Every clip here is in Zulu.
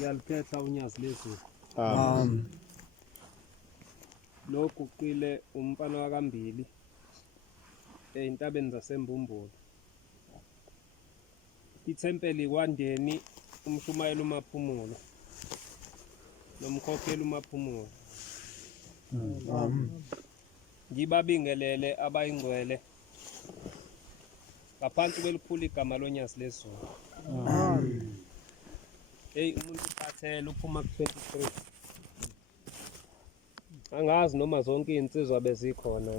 Ngiyaliphetha unyazi lezulu. Lokhu qile umfana wakambili eintabeni zaseMbumbulu. Ithempeli kwandeni umshumayeli umaphumulo nomkhokheli umaphumulo. Ngibabingelele abayingcwele ngaphansi kwelikhulu igama lonyazi lezulu. Hey umuntu uphathele uphuma ku-23. Angazi noma zonke izinsizwa bezikhona.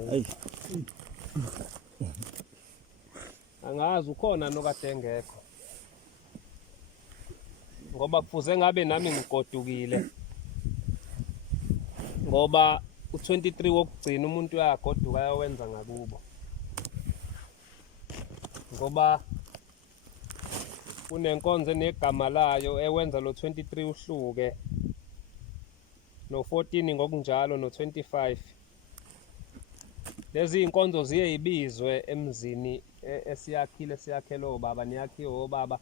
Angazi ukhona nokade engekho. Ngoba kufuze ngabe nami ngigodukile. Ngoba u-23 wokugcina umuntu uyagoduka ayawenza ngakubo. Ngoba kunenkonzo negama layo ewenza lo 23 uhluke. No 14 ngokunjalo no 25. Lezi inkonzo ziye ibizwe emzini siyakhele obaba niyakhiwe obaba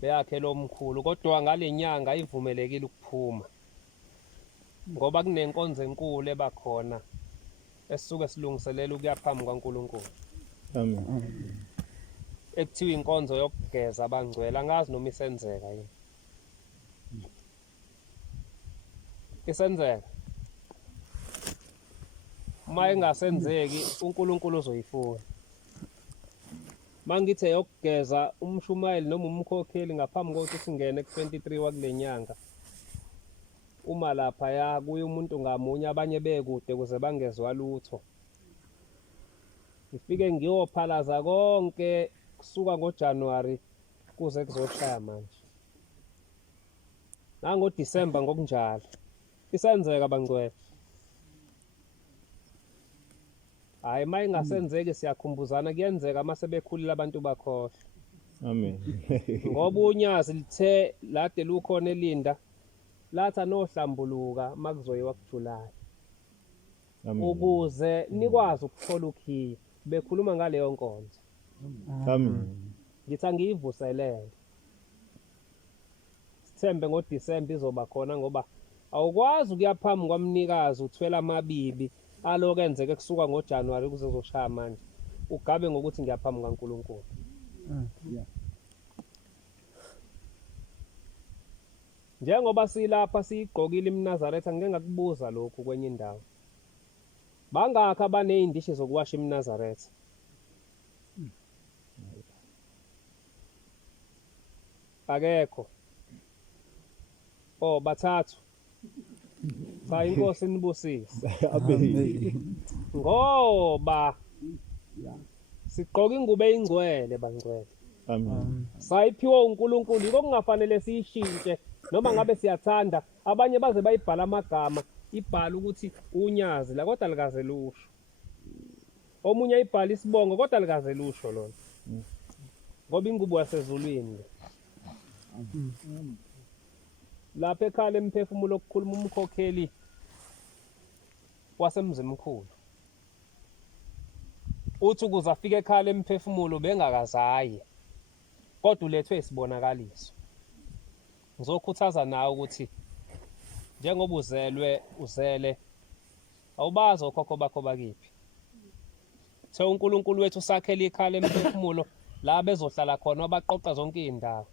beyakhele omkhulu kodwa ngale nyanga ivumelekile ukuphuma. Ngoba kunenkonzo enkulu ebakhona esisuke silungiselela ukuya phambi kwaNkulunkulu. Amen. Ekuthiwa inkonzo yokugeza abangcwele angazi noma isenzeka yini. Isenzeka. Uma engasenzeki uNkulunkulu uzoyifuna. Mangithe yokugeza umshumayeli noma umkhokheli ngaphambi kokuthi singene ku-23 wakule nyanga. Uma lapha ya kuye umuntu ngamunye abanye bekude kuze bangezwa lutho. Ngifike ngiyophalaza konke kusuka ngoJanuary kuze kuzoshaya manje. NangoDisemba ngokunjalo. Isenzeka bangcwele. Hayi mayingasenzeki siyakhumbuzana kuyenzeka mase bekhulile abantu bakhohle. Amen. Ngoba unyazi lithe lade lukhona elinda latha nohlambuluka makuzoyiwa kuJulayi. Ukuze nikwazi ukuthola ukhiye bekhuluma ngaleyo nkonzo. Amen. Ngithi angiyivuselele. Sithembe ngoDisemba izoba khona ngoba awukwazi ukuya phambi kwamnikazi uthwela amabibi aloku enzeke kusuka ngoJanuary kuze kuzoshaya manje. Ugabe ngokuthi ngiyaphambi kwaNkulunkulu. Njengoba silapha sigqokile iMnazaretha ngeke ngakubuza lokhu kwenye indawo. Bangakho abanezindishi zokuwasha iMnazaretha? Akekho. Oh bathathu. Cha inkosi nibusise. Ngoba sigqoka ingubo eyingcwele bangcwele. Amen. Sayiphiwe uNkulunkulu yiko kungafanele siyishintshe noma ngabe siyathanda abanye baze bayibhala amagama ibhala ukuthi unyazi la kodwa likaze lusho. Omunye ayibhala isibongo kodwa likaze lusho lona. Ngoba ingubo yasezulwini. Lapha ekhaya emphefumulo okukhuluma umkhokheli wasemzini mkhulu. Uthi ukuze afike ekhaya emphefumulo bengakazayi. Kodwa ulethwe isibonakaliso. Ngizokhuthaza nawe ukuthi njengoba uzele awubazi okhokho bakho bakiphi. Uthe uNkulunkulu wethu sakhele ikhaya emphefumulo la bezohlala khona abaqoqa zonke izindawo.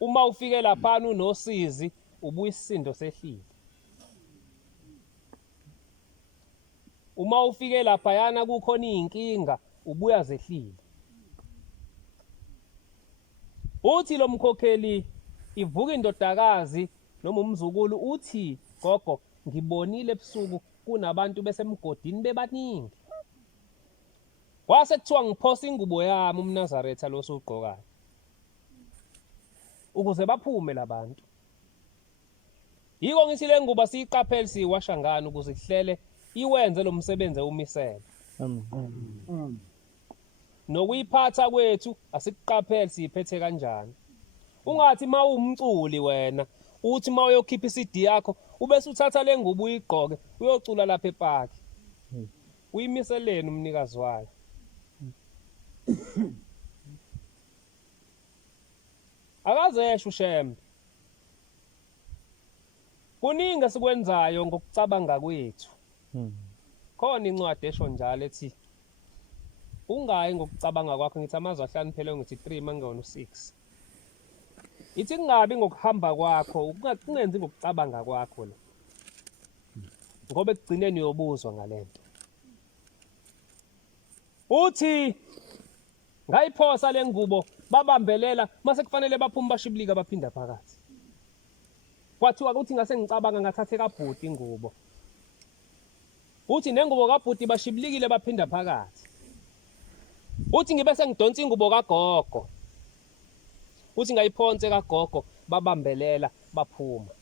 Uma ufike lapha unosizi ubuya isisindo sehlile. Uma ufike lapha yana kukhona izinkinga ubuya zehlile. Uthi lo mkhokheli ivuka indodakazi noma umzukulu uthi gogo ngibonile ebusuku kunabantu besemgodini bebaningi. Kwase kuthiwa ngiphosa ingubo yami uMnazaretha lo sugqokayo. Ukuze baphume labantu. Yiko ngithi le ngubo siyiqaphele siyiwasha ngani ukuze ihlele iwenze lo msebenzi ewumisele. Amen. Nokuyiphatha kwethu asikuqaphele siyiphethe kanjani. Ungathi mawumculi wena uthi mawuyokhipha iCD yakho ubese uthatha le ngubo uyigqoke uyocula lapha ePark. Uyimiseleni umnikazi wayo. akazesho ushembe. Kuningi esikwenzayo ngokucabanga kwethu. Khona incwadi esho njalo ethi ungayi ngokucabanga kwakho, ngithi amazwi ahlaniphele ngithi 3 mangewona u6. Ithi kungabi ngokuhamba kwakho, ungenzi ngokucabanga kwakho lo. Ngoba ekugcineni uyobuzwa ngalento. Uthi ngayiphosa lengubo babambelela mase kufanele baphuma bashibilika baphinda phakathi. Kwathiwa ukuthi ngase ngicabanga ngathathe kabhuti ingubo. Uthi nengubo kabhuti bashibilikile baphinda phakathi. Uthi ngibe sengidonsa ingubo kagogo. Uthi ngayiphonse kagogo babambelela baphuma.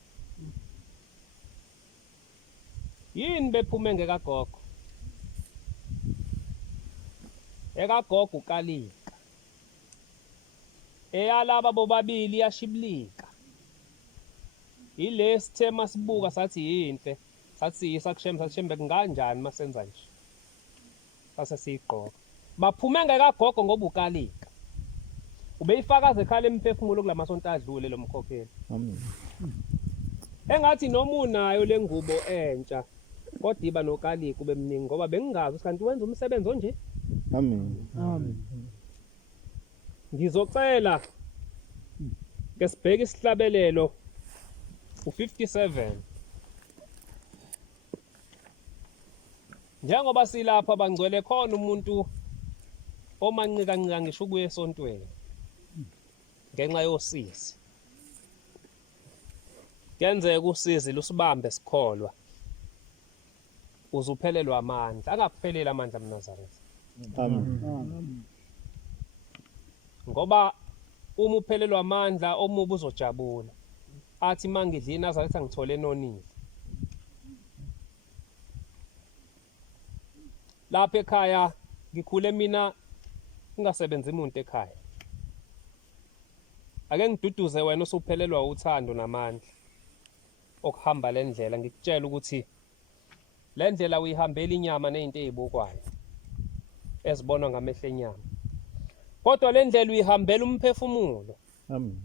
Yini bephume ngekagogo? Ekagogo ukalika. Eyalaba bobabili yashibilika. Ilesi thema sibuka sathi yinhle. Sathi isakushembe sathishembe kanjani masenza nje. Sase siyigqoka. Baphume ngekagogo ngoba ukalika. Ubeyifakaza ekhala emphefumulo kulamasonto adlule lo mkhokheli. Amen. Engathi noma unayo lengubo entsha kodwa iba nokalika ube mningi ngoba bengingazi kanti wenza umsebenzi onje. Amen. Amen. Ngizocela ke sibheke isihlabelelo u57. Njengoba silapha bangcwele khona umuntu omancika ncika ngisho kuye esontweni ngenxa yosizi. Kuyenzeka usizi lusibambe sikholwa. Uzuphelelwa amandla, angakupheleli amandla mNazaretha. Amen. Ngoba uma uphelelwa amandla omubi uzojabula. Athi mangidla iNazaretha ngithole nonile. Lapha ekhaya ngikhule mina ungasebenzi umuntu ekhaya. Ake ngiduduze wena osuphelelwa uthando namandla okuhamba lendlela, ngikutshela ukuthi lendlela uyihambela inyama nezinto ezibukwayo ezibonwa ngamehlo enyama. Kodwa lendlela uyihambela umphefumulo. Amen.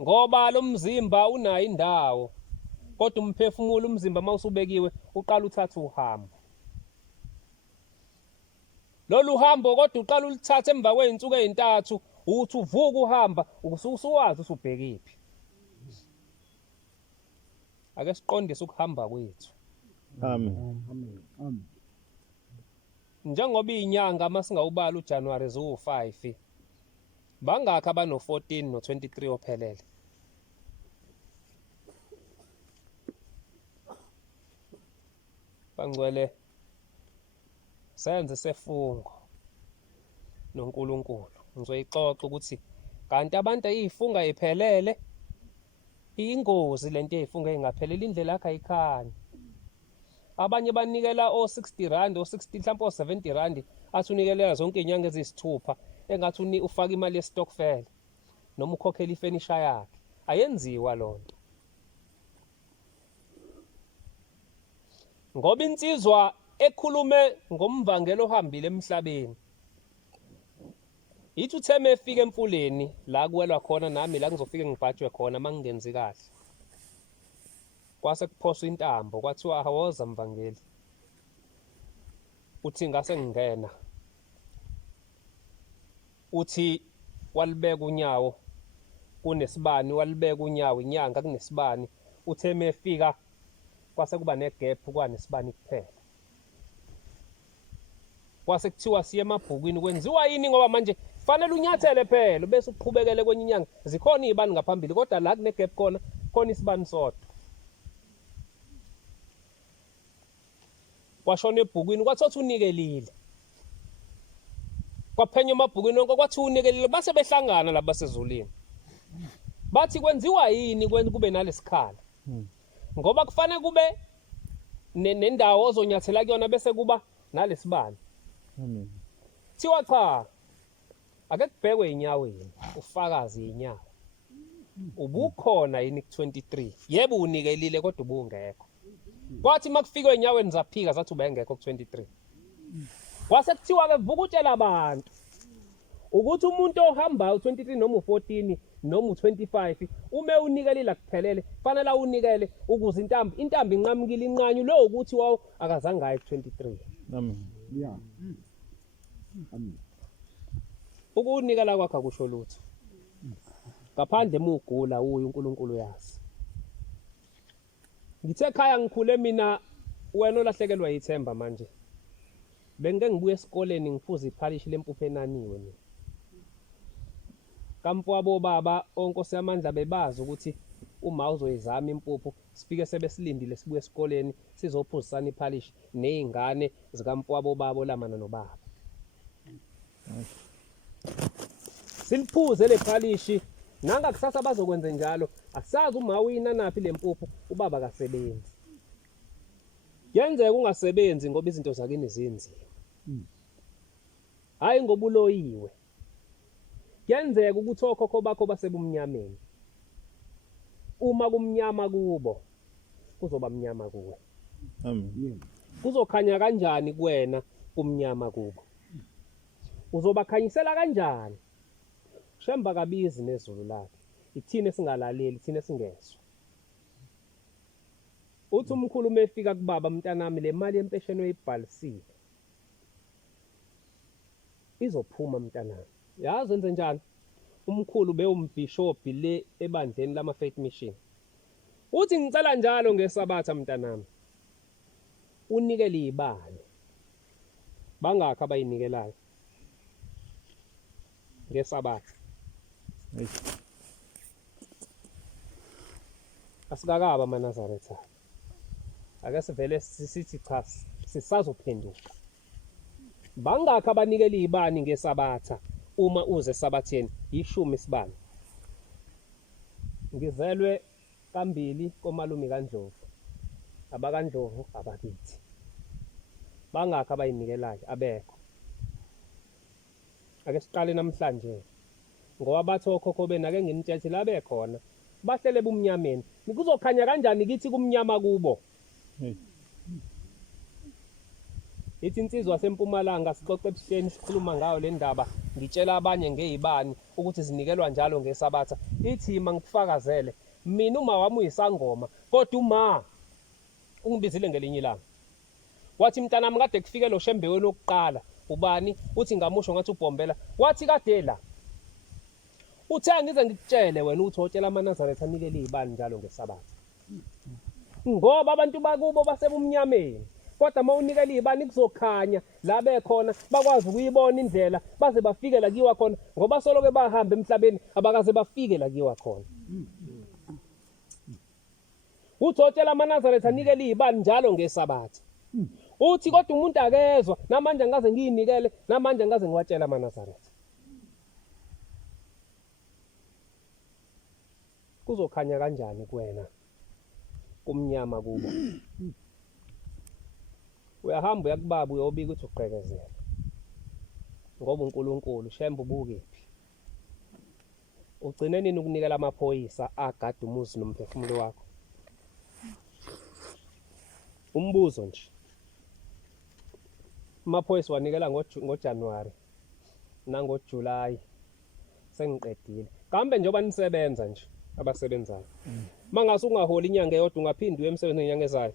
Ngoba lo mzimba unayo indawo. Kodwa umphefumulo umzimba mawusubekiwe uqala uthatha uhambo. Lolu hambo kodwa uqala ulithatha emva kweinsuku ezintathu uthi uvuka uhamba usuwazi usubhekiphi. Ake siqondise ukuhamba kwethu. Amen. Amen. Njengoba izinyanga masingawubala uJanuary ziwu5, bangakho abano14 no23 ophelele. Bangcwele senze sefungo noNkulunkulu. Ngizoyixoxa ukuthi kanti abantu izifunga iphelele. Ingozi lento ezifunga engaphelele indlela yakhe ayikhani. Abanye banikela o60 o60 mhlawumbe o70 athi unikelela zonke izinyanga ezisithupha engathi ufaka imali yestokfela noma ukhokhela ifenisha yakhe. Ayenziwa lonto. Ngoba insizwa ekhulume ngomvangelo ohambile emhlabeni. Ithi utheme efika emfuleni la kuwelwa khona nami la ngizofika ngibhajwe khona mangingenzi kahle. Kwase kuphoswa intambo kwathiwa awoza mvangeli. Uthi ngase ngingena. Uthi walibeka unyawo kunesibani, walibeka unyawo inyanga kunesibani. Utheme efika kwase kuba negap kwanesibani kuphela. Kwase kuthiwa siye emabhukwini kwenziwa yini ngoba manje fanele unyathele phela bese uqhubekele kwenye inyanga. Zikhona izibani ngaphambili kodwa la kunegap khona isibani sodwa. Kwashona ebhukwini kwathiwa unikelile. Kwaphenya emabhukwini onke kwathiwa unikelile base behlangana laba basezulwini. Bathi kwenziwa yini kube nalesikhala? Ngoba kufanele kube nendawo ozonyathela kuyona bese kuba nalesibani. Amen. Thiwa cha. Ake kubhekwe inyaweni, ufakazi inyawo. Ubukhona yini ku23? Yebo unikelile kodwa ubungekho. Kwathi makufika enyaweni zaphika zathi ubengekho ku23. Kwase kuthiwa ke vuka utshela abantu ukuthi umuntu ohambayo 23 noma u14 noma u25 ume unikelile akuphelele fanele awunikele ukuze intambi inqamukile inqanyu lo ukuthi wawo akazange aye ku23. Amen. Yeah. Amen. Ukunikela kwakhe akusho lutho ngaphandle emugula uye uNkulunkulu yazi. Ngithe ekhaya ngikhule mina wena olahlekelwa yithemba manje bengeke ngibuye esikoleni ngifuza iphalishi lempuphu enaniwe mina. Kamfowabo baba onkosi yamandla bebazi ukuthi uma uzoyizama impuphu sifike sebesilindile sibuye esikoleni sizophuzisana iphalishi nezingane zikamfowabo baba olamana nobaba. Siliphuze le phalishi nanga kusasa bazokwenza njalo asazi uma uyina naphi lempuphu ubaba kasebenzi. Yenzeka ungasebenzi ngoba izinto zakini zinzima. Hayi ngoba uloyiwe. Yenzeka ukuthi okhokho bakho basebumnyameni. Uma kumnyama kubo kuzoba mnyama kuwe. Amen. Kuzokhanya kanjani kuwena kumnyama kubo? Uzobakhanyisela kanjani? Shemba kabizi nezulu lakhe. Ithine singalaleli, thine singezwa. Uthi umkhulu mefika kubaba mntanami le mali yempesheni oyibhalisile. Izophuma mntanami. Yazi enze njani? Umkhulu bewumbhishobhi le ebandleni lama Faith Mission. Uthi ngicela njalo ngesabatha mntanami. Unikele ibani. Bangakho abayinikelayo. Ngesabatha. Asikakaba amaNazaretha. Ake sivele sithi cha sisazophenduka. Bangakho abanikela ibani ngesabatha uma uze esabatheni 10 isibani. Ngizelwe kambili komalumi kaNdlovu. AbakaNdlovu abakithi. Bangakho abayinikelayo abekho. Ake siqale namhlanje. Ngoba bathi okhokho bena ake nginitshethi la bekhona. Bahlele bumnyameni. Kuzokhanya kanjani kithi kumnyama kubo? Ithi insizwa yaseMpumalanga sixoxe ebuhleni sikhuluma ngayo le ndaba ngitshela abanye ngezibani ukuthi zinikelwa njalo ngesabatha. Ithi mangikufakazele mina uma wami uyisangoma kodwa uma ungibizile ngelinye ilanga. Wathi mntanami kade kufike lo shembe lokuqala ubani uthi ngamusho ngathi ubhombela wathi kade la uthe ngize ngikutshele wena uthi otshela amaNazaretha anikele izibani njalo ngesabatha. Ngoba abantu bakubo basebumnyameni kodwa mawunikela izibani kuzokhanya la bekhona bakwazi ukuyibona indlela baze bafike la kiwa khona ngoba soloke bahamba emhlabeni abakaze bafike la kiwa khona. Uthi otshela amaNazaretha anikele izibani njalo ngesabatha. Uthi kodwa umuntu akezwa namanje ngaze ngiyinikele namanje ngaze ngiwatshela amaNazaretha. Kuzokhanya kanjani kuwena kumnyama kubo? Uyahamba uyakubaba uyobika ukuthi uqhekezela. Ngoba uNkulunkulu shembe ubukephi. Ugcine nini ukunikela amaphoyisa agada umuzi nomphefumulo wakho? Umbuzo nje. Amaphoyisa wanikela ngoJanuwari nangoJulayi sengiqedile. Kambe njengoba nisebenza nje abasebenzayo. Mangase ungaholi inyanga eyodwa ungaphindwa emsebenzini ngenyanga ezayo.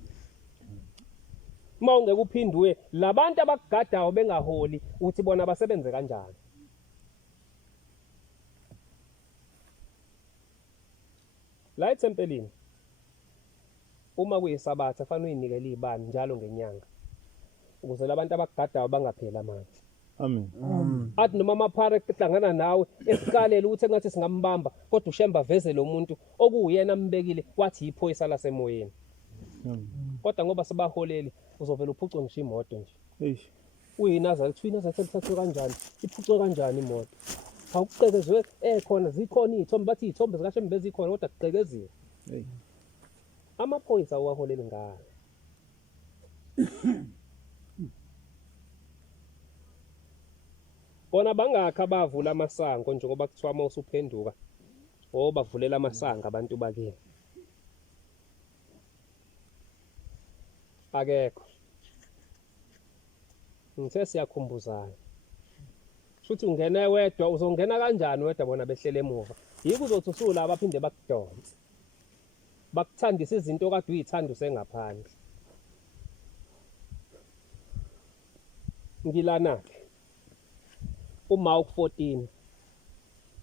Mawungeke uphindwe labantu abakugadayo bengaholi uthi bona basebenze kanjani? La ethempelini uma kuyisabatha fanele uyinikele izibani njalo ngenyanga ukuze labantu abakugadayo bangapheli amandla. Amen. Athi noma amaphara ehlangana nawe esiqalele ukuthi engathi singambamba kodwa ushemba veze lo muntu okuyena ambekile wathi iphoyisa lasemoyeni. Kodwa ngoba sibaholeli uzovela uphucwe ngisho imoto nje. Eish. UyiNazaretha lithathwe kanjani? Iphucwe kanjani imoto? Awuqekezwe khona zikhona izithombe bathi izithombe zikaShembe zikhona kodwa kuqekeziwe. Hey. Amaphoyisa awaholeli ngayo. Bona bangakho abavula amasango njengoba kuthiwa uma usuphenduka bavulela amasango abantu bakini. Akekho. Ngithe siyakhumbuzana. Shuthi ungena wedwa uzongena kanjani wedwa bona behlele emuva. Yiko uzothi usula abaphinde bakudonse. Bakuthandisa izinto kade uyithanda usengaphandle. Ngilana-ke. Uma uku14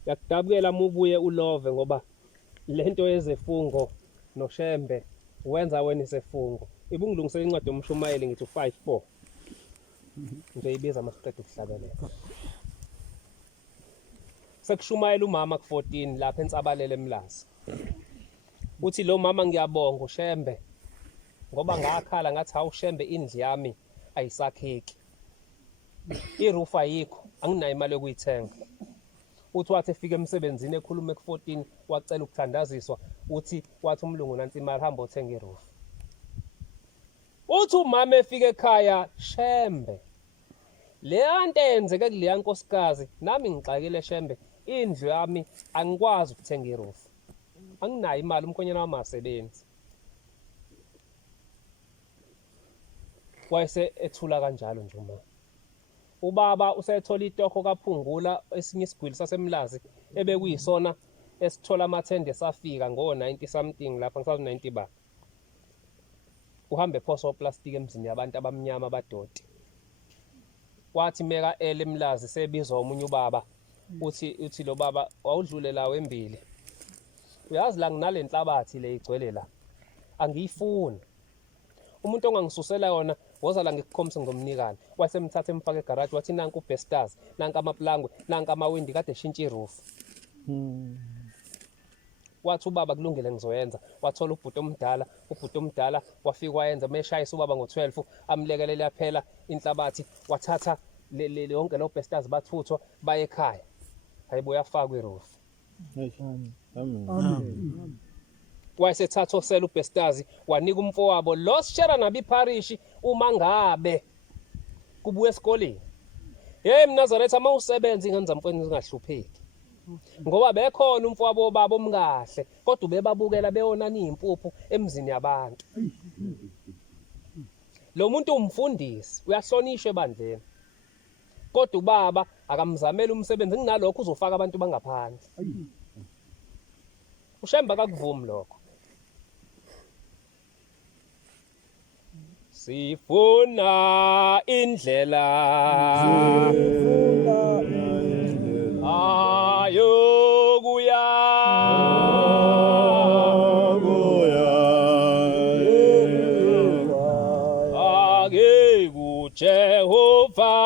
yakudabukela uma ubuye ulove ngoba lento yezefungo noshembe wenza wena isefungo. Ibungilungisela incwadi yomshumayeli ngithi 5:4. Nje ibiza masiqeda ukuhlabelela. Sekushumayela umama ku14 lapha ensabalele eMlazi. Uthi lo mama ngiyabonga ushembe ngoba ngakhala ngathi hawu shembe indlu yami ayisakheki. Iroof ayikho, anginayo imali yokuyithenga. Uthi wathi efika emsebenzini ekhuluma ku14 wacela ukuthandaziswa uthi wathi umlungu nansi imali hamba othenga iroof. Uthi umama efika ekhaya shembe. Le nto yenzeke kuleya nkosikazi nami ngixakile shembe indlu yami angikwazi ukuthenga iroof. Anginayo imali umkhonyana wami asebenzi. Wayese ethula kanjalo nje uma. Ubaba usethola itoho kaphungula esinye isigwili saseMlazi ebekuyisona esithola amathende safika ngo90 something lapha ngisazi 90 ba. Uhambe phoso plastic emzini yabantu abamnyama abadoti. Wathi meka eMlazi sebizwa omunye ubaba uthi lo baba awudlule lawo embili. Uyazi la nginale nhlabathi le igcwele la. Angiyifuni. Umuntu ongangisusela yona woza la ngikukhombisa ngomnikani. Wasemthatha emfaka egarage wathi nanku ubesters, nanku amaplangwe, nanku amawindi kade eshintsha iroof. Wathi ubaba kulungile ngizoyenza. Wathola ubhuti omdala wafika wayenza meshayisa ubaba ngo12 amlekelele yaphela inhlabathi wathatha le yonke lo besters bathuthwa baye ekhaya. Hayibo yafaka iroof. Amen. Wayesethatha osela ubesters wanika umfowabo lo sishera nabi parish uma ngabe kubuye esikoleni. Hey mNazaretha uma usebenza ingane zamfweni zingahlupheki. Ngoba bekhona umfowabo wobaba omkahle kodwa ubebabukela beyonana impuphu emzini yabantu. Lo muntu umfundisi uyahlonishwa ebandleni. Kodwa ubaba akamzamela umsebenzi nginalokho uzofaka abantu bangaphandle. Ushemba akakuvumi lokho. Sifuna indlela ayokuya ake kuJehova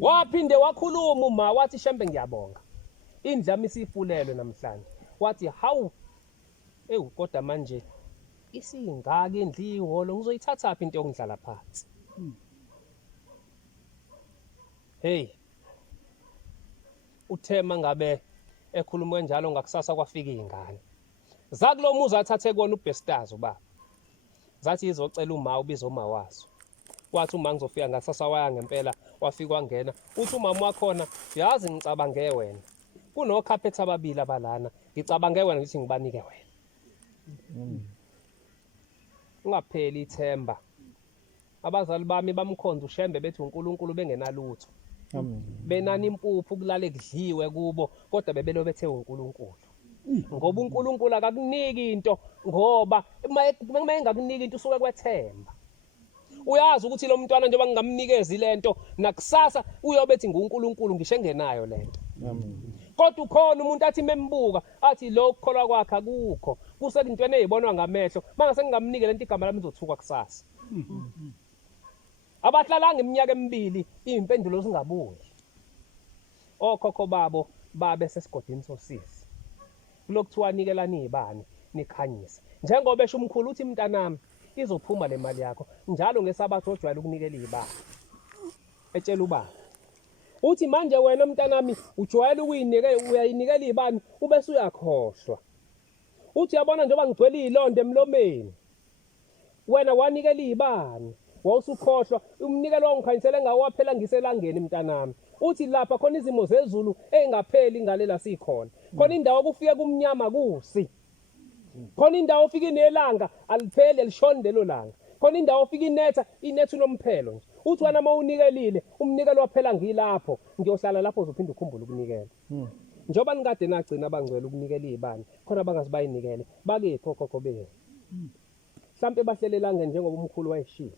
waphinde wakhuluma uma wathi shembe ngiyabonga. Indlu yami isifulelwe namhlanje. Wathi hawu kodwa manje isingaka indlu ihholo ngizoyithatha phi into yokudlala phansi. Hey. Uthema ngabe ekhuluma kanjalo ngakusasa kwafika izingane. Zakulomuzi athathe kona ubesters ubaba. Zathi izocela uma ubiza uma wazo. Wathi uma ngizofika ngasasa waya ngempela wafika wangena. Uthi umama wakhona yazi ngicabange wena. Kunokhaphetha ababili abalana. Ngicabange wena ngithi ngibanike wena. Ungapheli ithemba. Abazali bami bamkhonza ushembe bethi uNkulunkulu bengenalutho. Amen. Benani impuphu kulale kudliwe kubo kodwa bebelo bethe uNkulunkulu. Ngoba uNkulunkulu akakuniki into ngoba uma engakuniki into usuke kwethemba. Uyazi ukuthi lo mntwana njengoba ngingamnikeza lento nakusasa uyobethi nguNkulunkulu ngisho engenayo lento. Amen. Kodwa ukhona umuntu athi membuka athi lo kukholwa kwakhe akukho kusekuntweni ezibonwa ngamehlo mangase ngingamnike lento igama lami izothuka kusasa. Abahlalanga iminyaka emibili impendulo zingabuyi. Okhokho babo babe sesigodini sosizi. Kulokuthiwa nikelani izibani nikhanyise. Njengoba esho umkhulu uthi mntanami izophuma le mali yakho njalo ngesabatha ojwayele ukunikela izibani. Etshela ubaba. Uthi manje wena mntanami ujwayele uyayinikela izibani ubese uyakhohlwa. Uthi yabona njengoba ngigcwele izilonda emlomeni. Wena wanikela izibani wawusukhohlwa umnikelo ongikhanyisele ngawaphela ngiselangeni mntanami. Uthi lapha khona izimo zezulu engapheli ngalela sikhona. Khona indawo kufike kumnyama kusi. Khona indawo ufika inelanga alipheli elishonde lo langa. Khona indawo ufika inetha unomphelo nje. Uthi wena mawunikelile umnikelo waphela ngilapho ngiyohlala lapho uzophinda ukhumbule ukunikela. Njoba nikade nagcina abangcwele ukunikela izibani khona bangazibayinikele bakephi okhokho benu. Mhlambe bahlelelange njengoba umkhulu wayeshilo.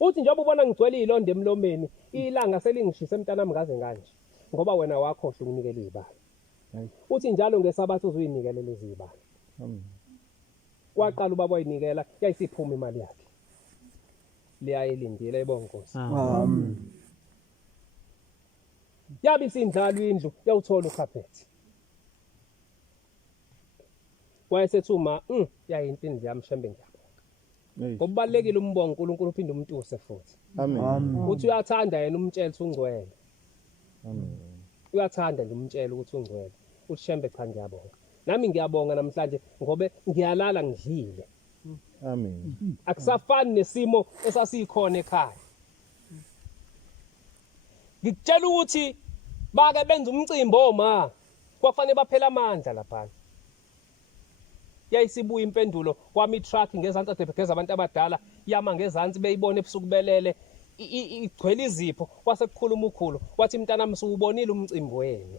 Uthi njengoba ubona ngigcwele izilonda emlomeni ilanga selingishisa emntanami ngaze kanje ngoba wena wakhohlwa ukunikela izibani. Uthi njalo ngesabatha uzuyinikele lezi zibani. Waqala ubaba wayinikela yayisiphuma imali yakhe. Liyayilindile ibonga Nkosi. Yabe isindlalo indlu yawuthola ukhaphethi. Wayesethuma yayinto indlu yami shembe ngiyabonga. Ngokubalekile umbongo uNkulunkulu uphinde umtuse futhi. Amen. Uthi uyathanda yena umtshela ukuthi ungcwele. Amen. Uyathanda nje umtshela ukuthi ungcwele. Uthi shembe cha ngiyabonga. Nami ngiyabonga namhlanje ngoba ngiyalala ngidlile. Amen. Akusafani nesimo esasikhona ekhaya. Ngikutshela ukuthi bake benza umcimbi oma kwafanele baphela amandla lapha. Yayisibuya impendulo kwami truck ngezansi adebhekeza abantu abadala yama ngezansi beyibona ebusuku belele igcwele izipho kwase kukhuluma ukhulu wathi mntanami siubonile umcimbi wenu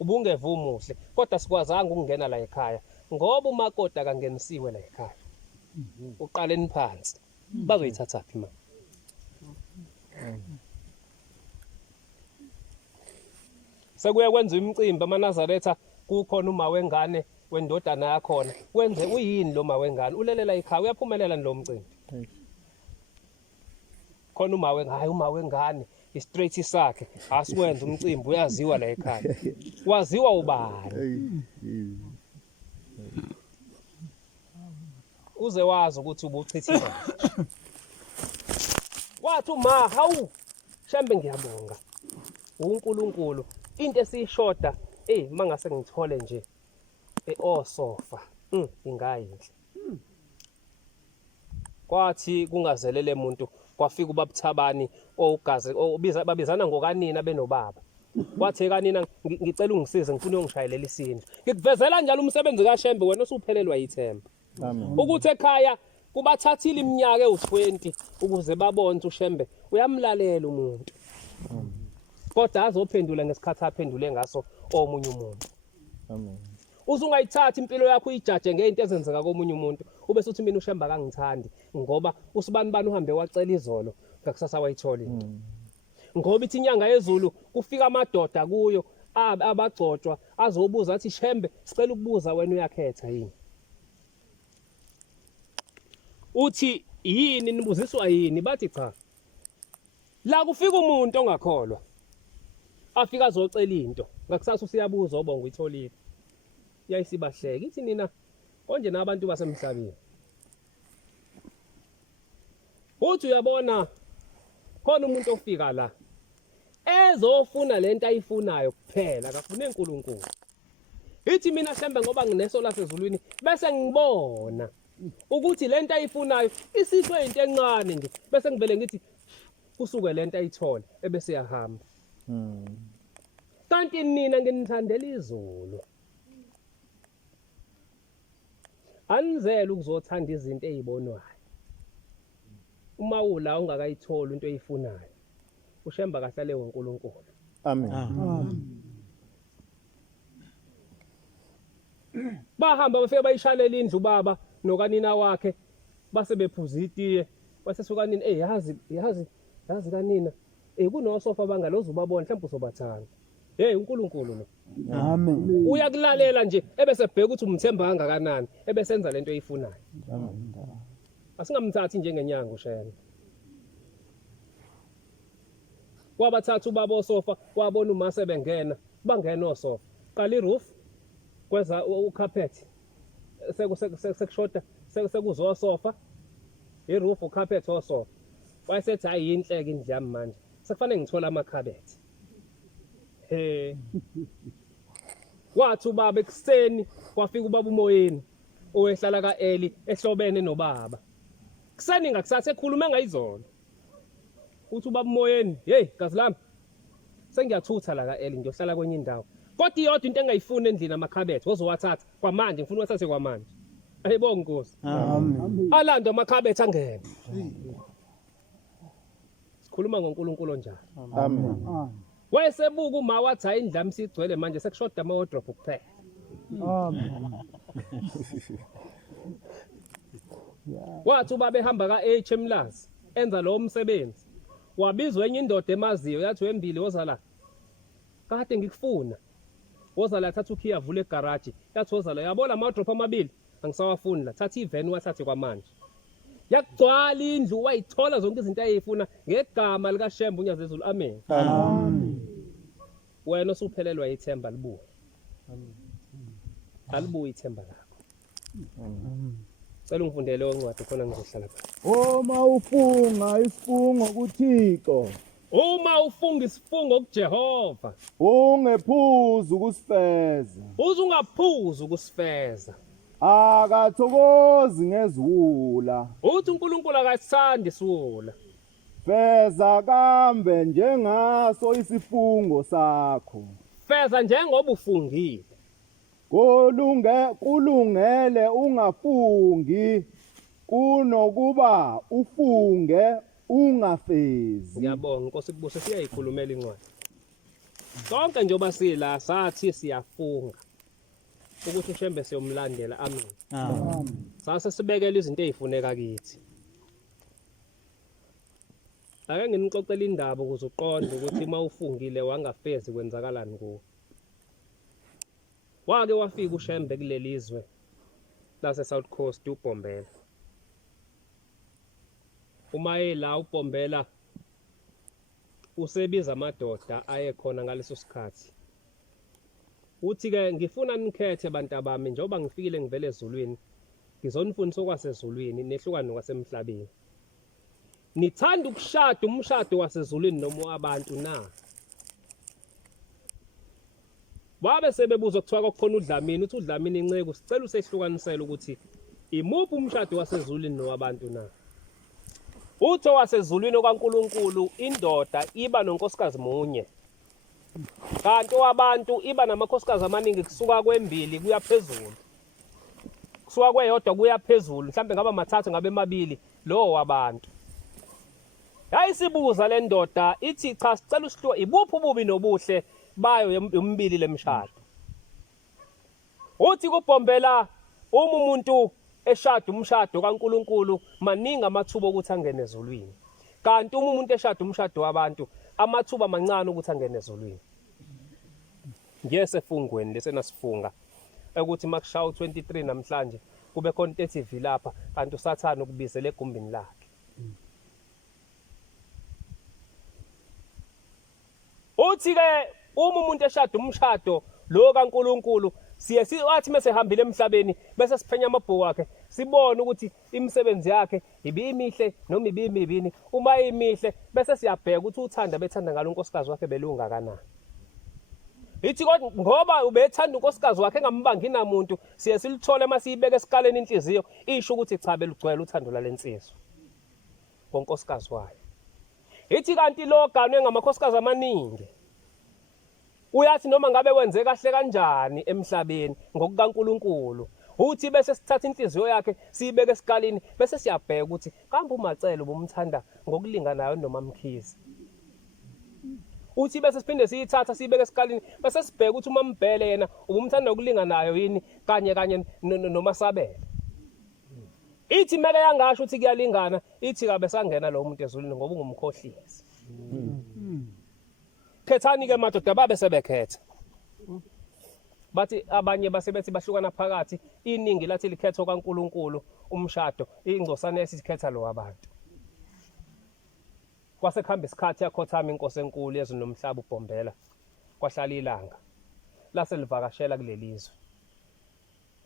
ubungeva umuhle kodwa sikwazanga ukungena la ekhaya ngoba umakoti akangenisiwe la ekhaya uqaleni phansi bazoyithatha phi manje. Sekuye kwenza imicimbi amaNazaretha kukhona uma wengane wendodana yakhona wenze uyini lo ma wengane ulelela ekhaya uyaphumelela lo mcimbi. Khona uma wengane hayi uma wengane istraight sakhe asiwenza umcimbi uyaziwa la ekhaya. Waziwa ubani? Uze wazi ukuthi ubuchithile. Wathi uma hawu shembe ngiyabonga. uNkulunkulu into esishoda mangase ngithole nje osofa ingayinhle. Kwathi kungazelele umuntu kwafika ubabuthabani ogazi babizana ngokanina benobaba. Wathi kanina ngicela ungisize ngifuna ungishayelela isindlu. Ngikuvezela njalo umsebenzi kaShembe wena osuphelelwa yithemba. Amen. Ukuthi ekhaya kubathathile iminyaka ewu20 ukuze babone uShembe uyamlalela umuntu. Kodwa azophendula ngesikhathi aphendule ngaso omunye umuntu. Amen. Uzungayithatha impilo yakho uyijaje ngeinto ezenzeka komunye umuntu ubese uthi mina uShembe akangithandi ngoba usibani uhambe wacela izolo ngakusasa wayithola into. Ngoba ithi inyanga yezulu kufika amadoda kuyo abagcotshwa azobuza athi Shembe sicela ukubuza wena uyakhetha yini. Uthi yini nibuziswa yini bathi cha. La kufika umuntu ongakholwa. Afika azocela into ngakusasa usiyabuza obonga uyitholile. Yayisibahleke ithi nina konje nabantu basemhlabeni. Uthi uyabona khona umuntu ofika la ezofuna lento ayifunayo kuphela akafune uNkulunkulu. Ithi mina Shembe ngoba ngineso lasezulwini bese ngibona ukuthi lento ayifunayo isithwe into encane nje bese ngivele ngithi kusuke lento ayithola ebese yahamba. Kanti nina nginithandela izulu. Anizele ukuzothanda izinto ezibonwayo. Uma ula ungakayitholi into oyifunayo. uShembe akahlale ngoNkulunkulu. Amen. Bahamba bafike bayishalela indlu baba nokanina wakhe base bephuza itiye basesukanini yazi kanina kunosofa bangalozo ubabona mhlawumbe uzobathanda. uNkulunkulu lo. Amen. Uyakulalela nje ebese bheka ukuthi umthemba kangakanani ebesenza lento oyifunayo. asingamthathi njengenyanga ushembe. Wabathatha ubaba osofa wabona umase bengena bangena osofa qala iroof kweza ucarpet sekushoda sekuzo sofa iroof ucarpet osofa wayesethi hayi yinhleke indlu yami manje sekufanele ngithola amakhabethe wathi ubaba ekuseni kwafika ubaba umoyeni owehlala kaEli ehlobene nobaba kuseni ngakusasa ekhuluma engayizona uthi ubaba umoyeni hey gazi lami sengiyathutha la kaEli ngiyohlala kwenye indawo kodwa iyodwa into engayifuni endlini amakhabethe ozowathatha kwamanje ngifuna wathathe kwamanje ayibonga Nkosi Amen. alando amakhabethe angene sikhuluma ngoNkulunkulu njalo Amen. wayesebuka uma wathi hayi indlami sigcwele manje sekushoda ama wardrobe kuphela wathi ubaba ehamba kaH eMlazi enza lo msebenzi wabizwa enye indoda emaziyo yathi wembili woza la kade ngikufuna woza la thatha ukhiya avule egarage yathi woza la yabona ama wardrobe amabili angisawafuni la thatha ivan wathathe kwamanje yakugcwala indlu wayithola zonke izinto ayifuna ngegama lika Shembe unyazezulu amen wena osuphelelwa ithemba libuye alibuye ithemba lakho cela ungifundele oncwadi khona ngizohlala phansi Uma ufunga isifungo kuThixo, uma ufunga isifungo kuJehova ungephuzi ukusifeza. uzungaphuza ukusifeza Akathokozi ngeziwula. uthi uNkulunkulu akasithandi isiwula Feza kambe njengaso isifungo sakho. feza njengoba ufungile Kulungele ungafungi kunokuba ufunge ungafezi. ngiyabonga Nkosi kubuse siyayikhulumela incwadi sonke njengoba sila sathi siyafunga ukuthi uShembe siyomlandela amen sase sibekela izinto ezifuneka kithi ake nginixoxela indaba ukuze uqonde ukuthi uma ufungile wangafezi kwenzakalani kuwe wake wafika uShembe kulelizwe lase South Coast uBhombela uma ela uBhombela usebiza amadoda ayekhona ngaleso sikhathi uthi ke ngifuna nikhethe abantu bami njengoba ngifikile ngivele ezulwini ngizonifundisa okwasezulwini nehlukana nokwasemhlabeni nithanda ukushada umshado wasezulwini noma wabantu na babe sebebuzwa kuthiwa kokukhona uDlamini uthi uDlamini inceke sicela usehlukanisela ukuthi imuphi umshado wasezulwini nowabantu na uthi wasezulwini okaNkulunkulu indoda iba nonkosikazi munye kanti wabantu iba namakhosikazi amaningi kusuka kwembili kuya phezulu kusuka kweyodwa kuya phezulu mhlambe ngaba mathathu ngabe mabili lo wabantu yayisibuza le ndoda ithi cha sicela usihluka ibuphi ububi nobuhle bayo yombili lemshado uthi kuBhombela uma umuntu eshada umshado kaNkulunkulu maningi amathuba ukuthi angene ezulwini kanti uma umuntu eshada umshado wabantu amathuba amancane ukuthi angene ezulwini ngiyesefungweni lesenasifunga ukuthi makushaya u23 namhlanje kube khona into ethi vilapha kanti usathana ukubizela egumbini lakhe uthi ke uma umuntu eshada umshado lo kaNkulunkulu siye siwathi mesehambile emhlabeni bese siphenya amabhuku akhe sibone ukuthi imisebenzi yakhe ibimihle noma ibimibini uma imihle bese siyabheka ukuthi uthanda bethanda ngalo unkosikazi wakhe belunga kanani ithi kodwa ngoba ubethanda unkosikazi wakhe engambangi namuntu siye silithole masiyibeke esikaleni inhliziyo isho ukuthi cha belugcwele uthando lalensizwe ngonkosikazi wayo ithi kanti lo ganwe ngamakhosikazi amaningi uyathi noma ngabe wenze kahle kanjani emhlabeni ngokukaNkulunkulu uthi bese sithatha inhliziyo yakhe siyibeke esikalini bese siyabheka ukuthi kambe umacelo bomthanda ngokulinganayo noma Mkhize uthi bese siphinde siyithatha siyibeke esikalini bese sibheka ukuthi uMambhele yena ubumthanda ngokulinganayo yini kanye noMasabela ithi mele yangasho ukuthi kuyalingana ithi kabe sangena lo muntu ezulwini ngoba ungumkhohlisi khethani ke madoda babe sebekhetha bathi abanye basebethi bahlukana phakathi iningi lathi likhetho kaNkuluNkulu umshado ingcosana esikhetha lo abantu kwasekuhamba isikhathi yakhothama inkosi enkulu yezwe nomhlaba ubhombela kwahlala ilanga lase livakashela kulelizwe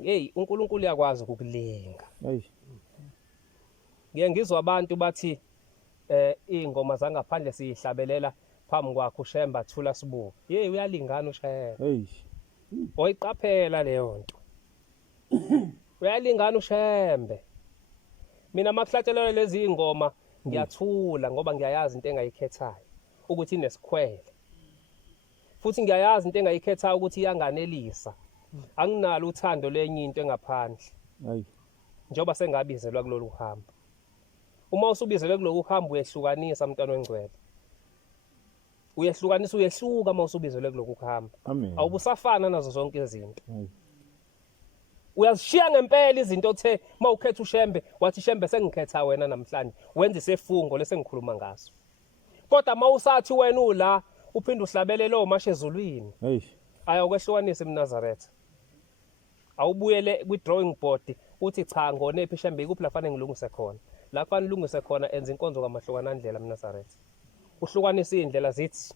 hey uNkulunkulu yakwazi ukukulinga ngeke ngizwe abantu bathi ingoma zangaphandle siyihlabelela phambi kwakho ushembe athula sibuko hey uyalingana ushembe oyiqaphela leyo nto uyalingana ushembe mina makuhlatshelelwe lezi ingoma ngiyathula ngoba ngiyayazi into engayikhethayo ukuthi inesikhwele futhi ngiyayazi into engayikhethayo ukuthi iyanganelisa anginalo uthando lenye into engaphandle njengoba sengabizelwa kulolu hambo uma usubizelwe kuloku hambo uyehlukanisa mntwana wengcwele uyehluka uma usubizelwe kuloku hambo awubusafana nazo zonke izinto uyazishiya ngempela izinto othe mawukhetha ushembe wathi shembe sengikhetha wena namhlanje wenze isefungo lesengikhuluma ngaso kodwa mawusathi wena ula uphinde uhlabele lo mashe ezulwini ayawukwehlukanisa eMnazaretha awubuyele kwi-drawing board uthi cha ngonephi shembe ikuphi la fanele ngilungise khona la fanele ulungise khona enza inkonzo kamahlukanandlela eMnazaretha uhlukanisa indlela zithi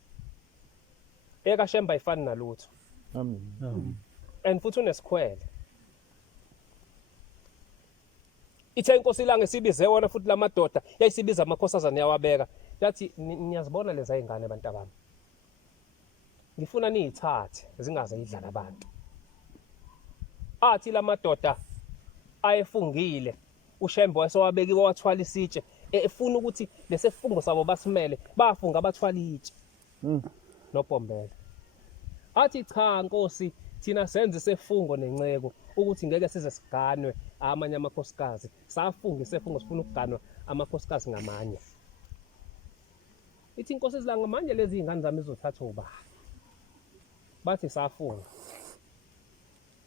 eka shembe ayifani nalutho and futhi unesikhwele ithe inkosi ilanga isibize wona futhi lamadoda yayisibiza amakhosazana yawabeka yathi niyazibona leza izingane abantu abami ngifuna niyithathe zingaze yidlala abantu athi lamadoda ayefungile ushembe wayesowabekiwe wathwala isitshe efuna ukuthi lesefungo sabo basimele bafunga abathwala itshe nobhombela athi cha nkosi thina senze isefungo nenceko ukuthi ngeke size siganwe amanye amakhosikazi safunga isefungo sifuna ukuganwa amakhosikazi ngamanye ithi inkosi izilanga manje lezi izingane zami izothatha ubani bathi safunga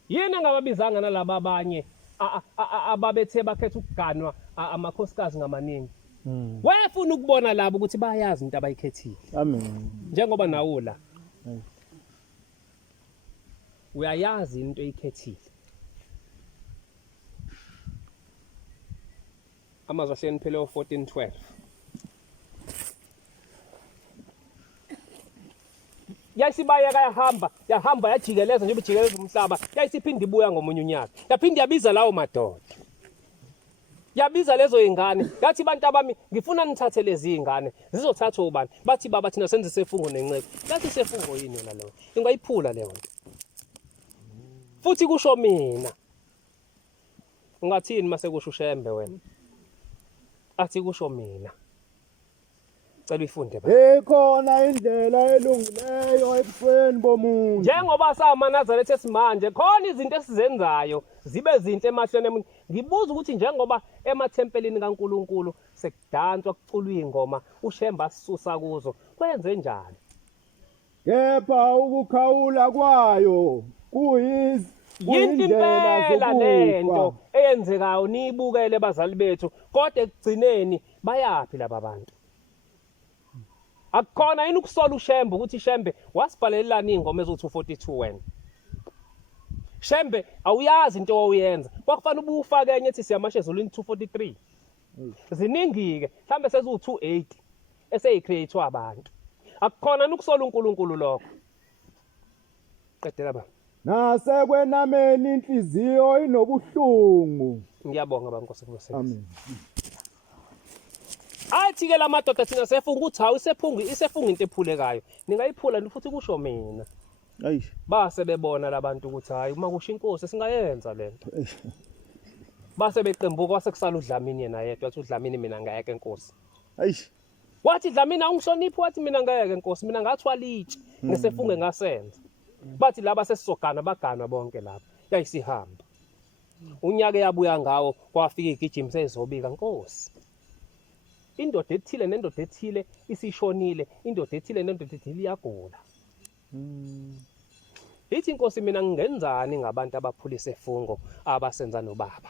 yena ngababizanga nalabo abanye ababethe bakhetha ukuganwa amakhosikazi ngamaningi wayefuna ukubona labo ukuthi bayazi into abayikhethile amen njengoba nawo la uyayazi into eyikhethile amazwi ahleni phela 14:12 yayisibayeka yahamba yajikeleza njengoba ijikeleza umhlaba yayisiphinda ibuya ngomunye unyaka yaphinda yabiza lawo madoda yabiza lezo izingane yathi bantu abami ngifuna nithathe lezi izingane zizothathwa ubani bathi baba thina senze isefungo nenceke yathi isefungo yini yona leyo ingayiphula leyo nto futhi kusho mina ungathini mase kusho ushembe wena athi kusho mina cela uyifunde ba ikhona indlela elungileyo ebusweni bomuntu njengoba samaNazaretha esimanje khona izinto esizenzayo zibe zinhle emahlweni emuntu ngibuza ukuthi njengoba emathempelini kaNkuluNkulu sekudanswa kuculwa ingoma ushembe asisusa kuzo kwenze njani kepha ukukhawula kwayo yinto impela lento eyenzekayo niyibukele bazali bethu kodwa ekugcineni bayaphila laba bantu akukhona yini ukusola ushembe ukuthi shembe wasibhalelelana ingoma ezo242 wena shembe awuyazi into owuyenza kwakufanele ubufake enye ethi siyamashe ezulwini 243 ziningike mhlambe sezu280 eseyicreatewa abantu akukhona ukusola uNkulunkulu lokho qedela ba nasekwenameni inhliziyo inobuhlungu ngiyabonga bankosi kusebenza amen athi ke lamadoda thina sefunga ukuthi hawu isefunga into ephulekayo ningayiphula futhi kusho mina base bebona labantu ukuthi hayi uma kusho inkosi singayenza lento base beqembuka wasekusala uDlamini yena yedwa wathi uDlamini mina ngayeke inkosi wathi Dlamini awungihloniphi wathi mina ngayeke inkosi mina ngathwala itshe ngesefunge ngasenza bathi laba sesizogana baganwa bonke lapha yayisihamba unyaka yabuya ngawo kwafika igijimi sezobika inkosi indoda ethile nendoda ethile isishonile indoda ethile nendoda ethile iyagula ithi inkosi mina ngingenzani ngabantu abaphulisa efungo abasenza nobaba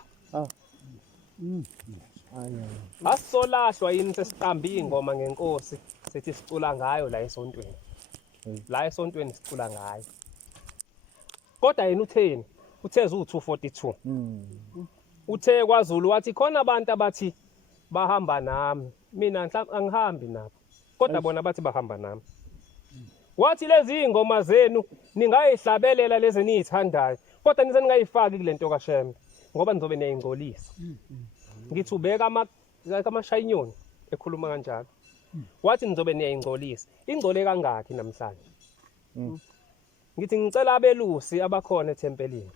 asolahlwa yini sesiqamba ingoma ngenkosi sethi sicula ngayo la esontweni sicula ngayo Kodwa yena utheni? Uthe zu242. Uthe kwaZulu wathi khona abantu abathi bahamba nami. Mina angihambi nabo. Kodwa bona bathi bahamba nami. Wathi lezi ingoma zenu ningayihlabelela lezi nizithandayo. Kodwa nize ningayifaki kule nto kaShembe ngoba nizobe niyayingcolisa. Ngithi ubeka amashayinyoni ekhuluma kanjalo. Wathi nizobe niyayingcolisa. Ingcole kangaki namhlanje? Ngithi ngicela abelusi abakhona eThempelini.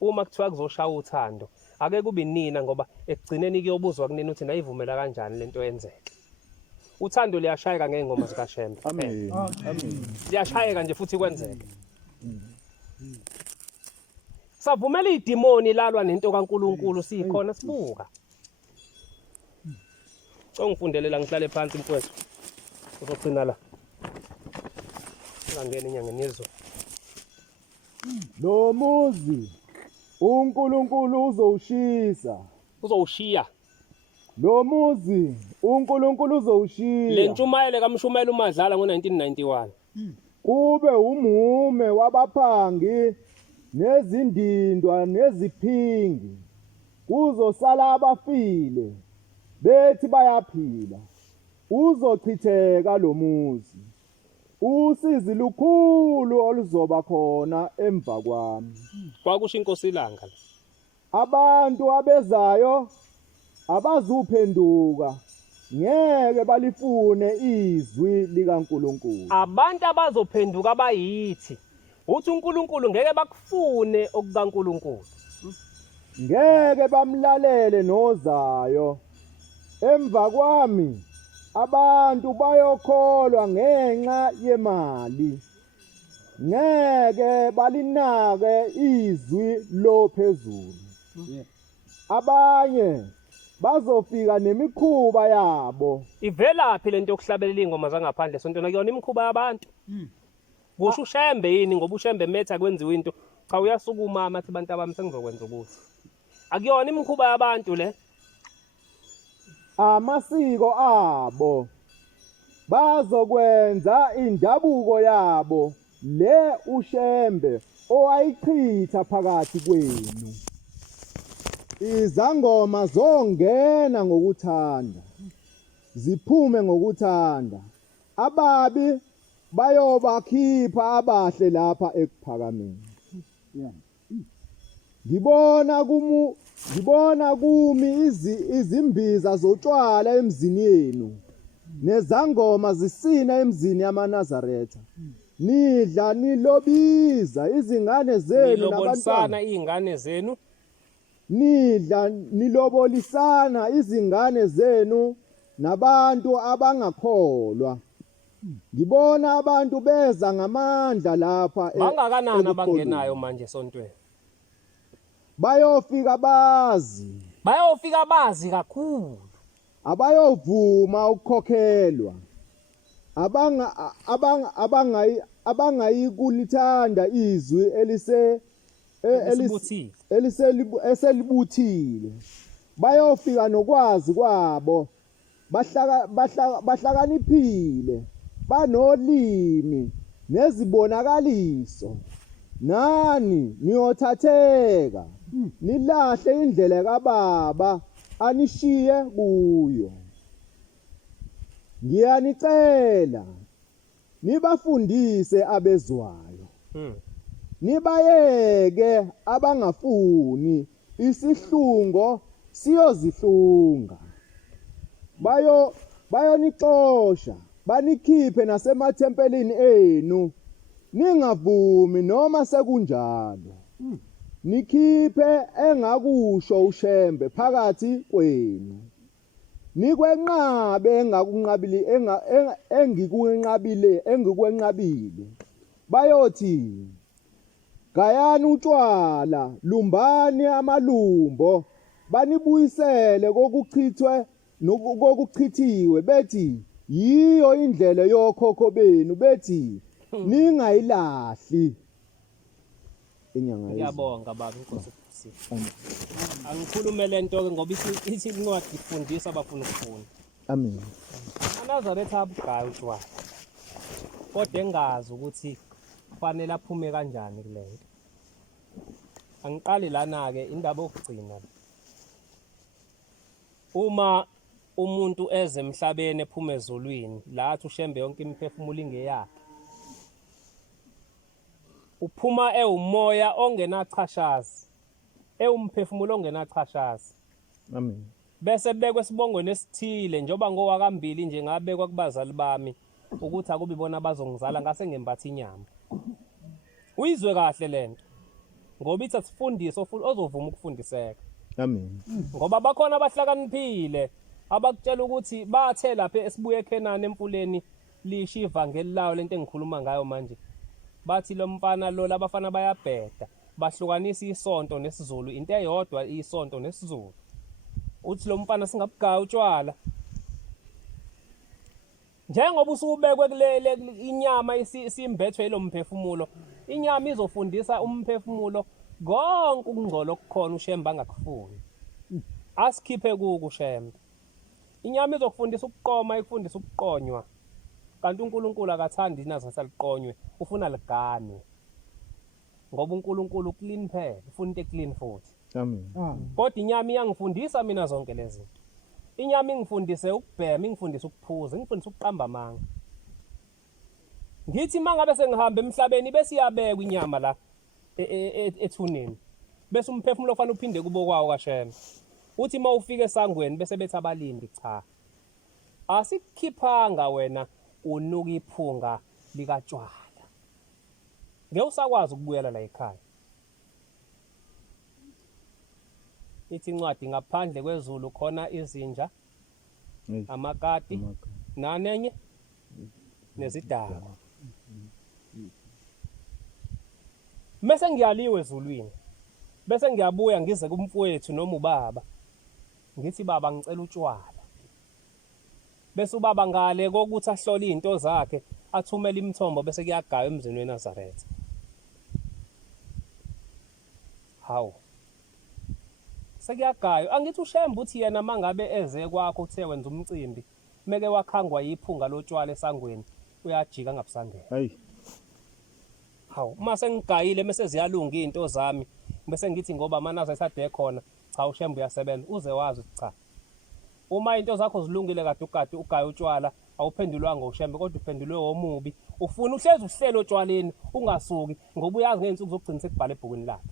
Uma kuthiwa kuzoshaya uthando, ake kube nina ngoba ekugcineni kuyobuzwa kunina uthi nayivumela kanjani lento yenzeke. Uthando liyashayeka ngezingoma zikaShembe. Amen. Amen. Liyashayeka nje futhi kwenzeke. Savumela idimoni lalwa nento kaNkuluNkulu sikhona sibuka. Ngifundelela ngihlale phansi mfowethu. Uzogcina la. Ngangena inyangeni yezulu. Lo muzi uNkulunkulu uzowushisa. Uzowushiya. Lo muzi uNkulunkulu uzowushiya. Le ntshumayelo kaMshumayeli uMadlala ngo1991. Kube umume wabaphangi nezindindwa neziphingi. Kuzosala abafile bethi bayaphila. Uzochitheka lo muzi. Usizi lukhulu oluzoba khona emva kwami. Kwakusho inkosi ilanga. Abantu abezayo abazuphenduka ngeke balifune izwi likaNkuluNkulu. Abantu abazophenduka abayithi uthi uNkulunkulu ngeke bakufune okukaNkulunkulu. Ngeke bamlalele nozayo. Emva kwami abantu bayokholwa ngenxa yemali. Ngeke balinake izwi lophezulu. Abanye bazofika nemikhuba yabo. Ivelaphi lento yokuhlabelela ingoma zangaphandle sontona kuyona imikhuba yabantu. Kusho uShembe yini ngoba uShembe metha kwenziwe into cha uyasukuma amathi abantu abami sengizokwenza ukuthi. Akuyona imikhuba yabantu le. Amasiko abo bazokwenza indabuko yabo le uShembe owayichitha phakathi kwenu. Izangoma zongena ngokuthanda, ziphume ngokuthanda. Ababi bayobakhipha abahle lapha ekuphakameni. Ngibona kumi izimbiza zotshwala emzini yenu nezangoma zisina emzini yamaNazaretha. Nidla nilobiza izingane zenu nabantwana izingane zenu. Nidla nilobolisana izingane zenu nabantu abangakholwa. Ngibona abantu beza ngamandla lapha. Bangakanani abangenayo manje esontweni? Bayofika bazi kakhulu. Abayovuma ukukhokhelwa. Abangayikulithanda izwi eselibuthile. Bayofika nokwazi kwabo. Bahlakaniphile. Banolimi nezibonakaliso. Nani niyothatheka. Nilahle indlela kaBaba anishiye kuyo. Ngiyanicela nibafundise abezwayo. Nibayeke abangafuni isihlungo siyozihlunga. Bayonixosha banikhiphe nasemathempelini enu. Ningavumi noma sekunjalo. Nikhiphe engakusho uShembe phakathi kwenu. Nikwenqabe engikwenqabile. Bayothi gayani utshwala, lumbani amalumbo, banibuyisele kokuchithiwe bethi yiyo indlela yokhokho benu bethi ningayilahli. Ngiyabonga baba inkosi kusipha. Angikhulume lento ke ngoba ithi incwadi ifundisa abafuna ukufunda. kufanele aphume kanjani kule nto. Angiqali lana-ke indaba yokugcina. Uma umuntu eze emhlabeni ephuma ezulwini lathi ushembe yonke imiphefumulo ingeyakhe, uphuma ewumoya ongenachashazi, ewumphefumulo ongenachashazi. Amen. Bese bekwe esibongweni esithile njoba ngowakambili nje ngabekwa kubazali bami ukuthi akubi bona bazongizala ngase ngembatha inyama. Uyizwe kahle lento ngoba ithi asifundise ozovuma ukufundiseka. Amen. Ngoba bakhona abahlakaniphile abakutshela ukuthi bathe lapha esibuye eKhenani emfuleni lisho ivangeli lawo lento engikhuluma ngayo manje. Bathi lo mfana lo labafana bayabheda bahlukanisa isonto nesizulu into eyodwa isonto nesizulu. Uthi lo mfana singabugaya utshwala njengoba usubekwe kulele inyama isimbethwe lo mphefumulo. Inyama izofundisa umphefumulo konke ukungcola okukhona ushembe angakufuni. Asikhiphe kuku ushembe. Inyama izokufundisa ukuqoma, ikufundisa ukuqonywa. Kanti uNkulunkulu akathandi inazathi aliqonywe, ufuna ligane. Ngoba uNkulunkulu clean phela, ufuna into clean futhi. Amen. Kodwa inyama iyangifundisa mina zonke lezi zinto. Inyama ingifundise ukubhema, ingifundise ukuphuza, ingifundise ukuqamba amanga. Ngithi mangabe sengihamba emhlabeni bese iyabekwa inyama la ethuneni. Bese umphefumulo ofana uphinde kubo kwawo kaShembe. Uthi mawufika esangweni bese bethi abalindi cha. Asikukhiphanga wena unuka iphunga likatshwala. Ngeke usakwazi ukubuyela la ekhaya. Ithi incwadi ngaphandle kwezulu khona izinja, amakati, nanenye nezidakwa. Mase ngiyaliwe ezulwini. Bese ngiyabuya ngize kumfowethu noma ubaba. Ngithi baba ngicela utshwala. Bese ubaba ngale kokuthi ahlole izinto zakhe, athumela imithombo bese kuyagaya emzini weNazaretha. Hawu. Sekuyagayo angithi ushembe uthi yena mangabe eze kwakho uthe wenza umcimbi meke wakhangwa yiphunga lotshwala esangweni uyajika ngabusangena. Hayi. Hawu uma sengigayile mase ziyalunga izinto zami bese ngithi ngoba amaNazaretha ade khona cha ushembe uyasebenza uze wazi ukuthi cha uma into zakho zilungile kade ukade ugaya utshwala awuphendulwanga ushembe kodwa uphendulwe womubi ufuna uhlezi uhlelo otshwaleni ungasuki ngoba uyazi ngeensuku zokugcina sekubhala ebhukwini lakhe.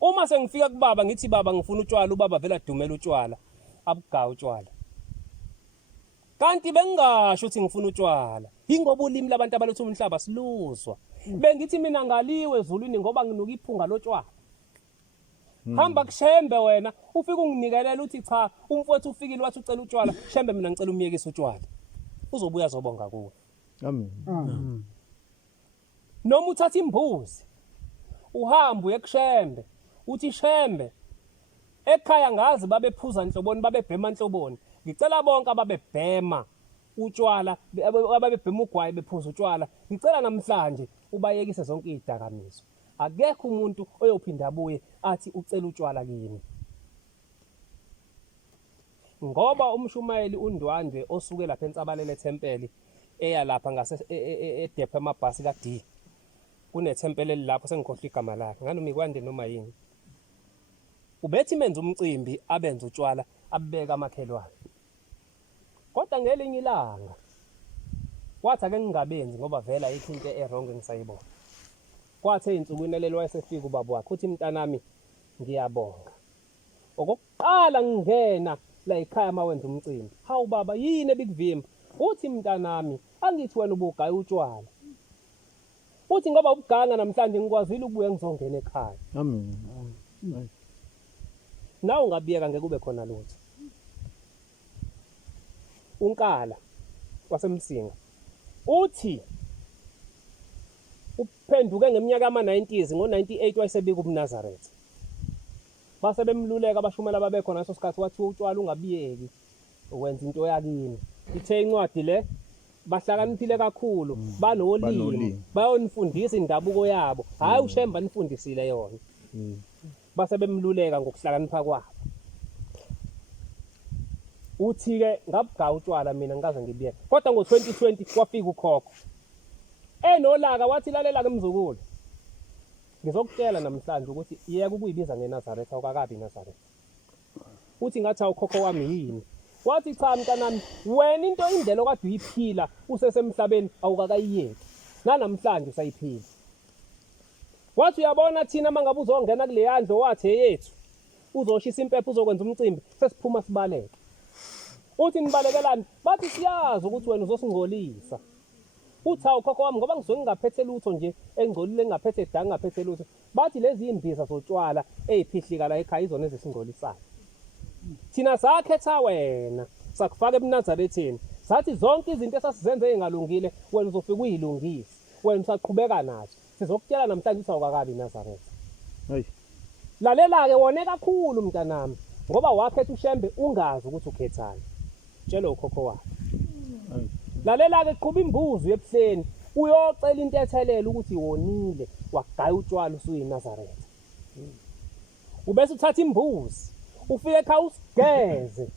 Uma sengifika kubaba ngithi baba ngifuna utshwala ubaba vela dumela utshwala abugaya utshwala. Kanti bengingasho ukuthi ngifuna utshwala ingoba ulimi labantu abalethu umhlaba siluzwa. Bengithi mina ngaliwe ezulwini ngoba nginuka iphunga lotshwala. Hamba kushembe wena ufike unginikelela uthi cha umfowethu ufikile wathi ucela utshwala shembe mina ngicela umyekise utshwala. Uzobuya zobonga kuwe. Amen. Noma uthatha imbuzi uhamba uye kushembe uthi shembe ekhaya ngazi babephuza inhloboni babebhema inhloboni ngicela bonke ababebhema utshwala ababebhema ugwayi bephuza utshwala ngicela namhlanje ubayekise zonke izidakamizwa. Akekho umuntu oyophinda abuye athi ucela utshwala kimi. Ngoba umshumayeli uNdwandwe osuke lapha eNtsabalele eThempeli eya lapha ngase eDepha amabhasi kaD. Kunethempeli lapho sengikhohlwa igama lakhe ngani uMikwande noma yini. Ubethi menza umcimbi abenza utshwala abeka amakhelwane. Kodwa ngelinye ilanga wathi ake ngingabenzi ngoba vela ayikho into errong engisayibona. Kwathi einsukwini lelo wayesefika ubaba wakhe uthi mntanami ngiyabonga. Okokuqala ngingena la ekhaya mawenza umcimbi. Hawu baba yini ebikuvimba? Uthi mntanami angithi wena ubugaya utshwala. Uthi ngoba ubuganga namhlanje ngikwazile ukubuya ngizongena ekhaya. Amen. Nawe ungabiyeka ngeke kube khona lutho. Unkala wasemsinga uthi uphenduke ngeminyaka ama-90s ngo-98 wayesebika ubuNazaretha. Base bemluleka abashumela babekhona ngaso sikhathi wathi utshwala ungabiyeki ukwenza into yakini. Ithe incwadi le bahlakaniphile kakhulu banolimi bayonifundisa indabuko yabo hayi ushemba nifundisile yona. Base bemluleka ngokuhlakanipha kwabo. Uthi ke ngabugaya utshwala mina ngikaze ngibiyeke kodwa ngo-2020 kwafika ukhokho enolaka wathi lalela ke mzukulu. Ngizokutshela namhlanje ukuthi yeke ukuyibiza ngeNazaretha awukakabi iNazaretha. Uthi ngathi awukhokho wami yini? Wathi cha mntanami, wena into indlela okade uyiphila usesemhlabeni awukakayiyeki. Nanamhlanje usayiphila. Wathi uyabona thina mangabe uzongena kule yandlo wathi yethu. Uzoshisa impepho uzokwenza umcimbi sesiphuma sibaleke. Uthi nibalekelani? Bathi siyazi ukuthi wena uzosingcolisa. Uthi awukhokho wami ngoba ngisuke ngingaphethe lutho nje engcolile ngingaphethe danga ngingaphethe lutho. Bathi lezi imbiza zotshwala eziphihlika la ekhaya izona ezisingcolisayo. Thina sakhetha wena sakufaka eNazaretheni. Sathi zonke izinto esasizenze engalungile wena uzofika uyilungise. Wena usaqhubeka nazo. Sizokutshela namhlanje ukuthi awukakabi iNazaretha. Hayi. Lalela ke wone kakhulu mntanami ngoba wakhetha ushembe ungazi ukuthi ukhethani. Tshela ukhokho wakho. Hayi. Lalela ke qhuba imbuzi ebuhleni uyocela into ethelele ukuthi wonile wagaya utshwala usuyiNazaretha. Ubese uthatha imbuzi ufike ekhaya usigeze.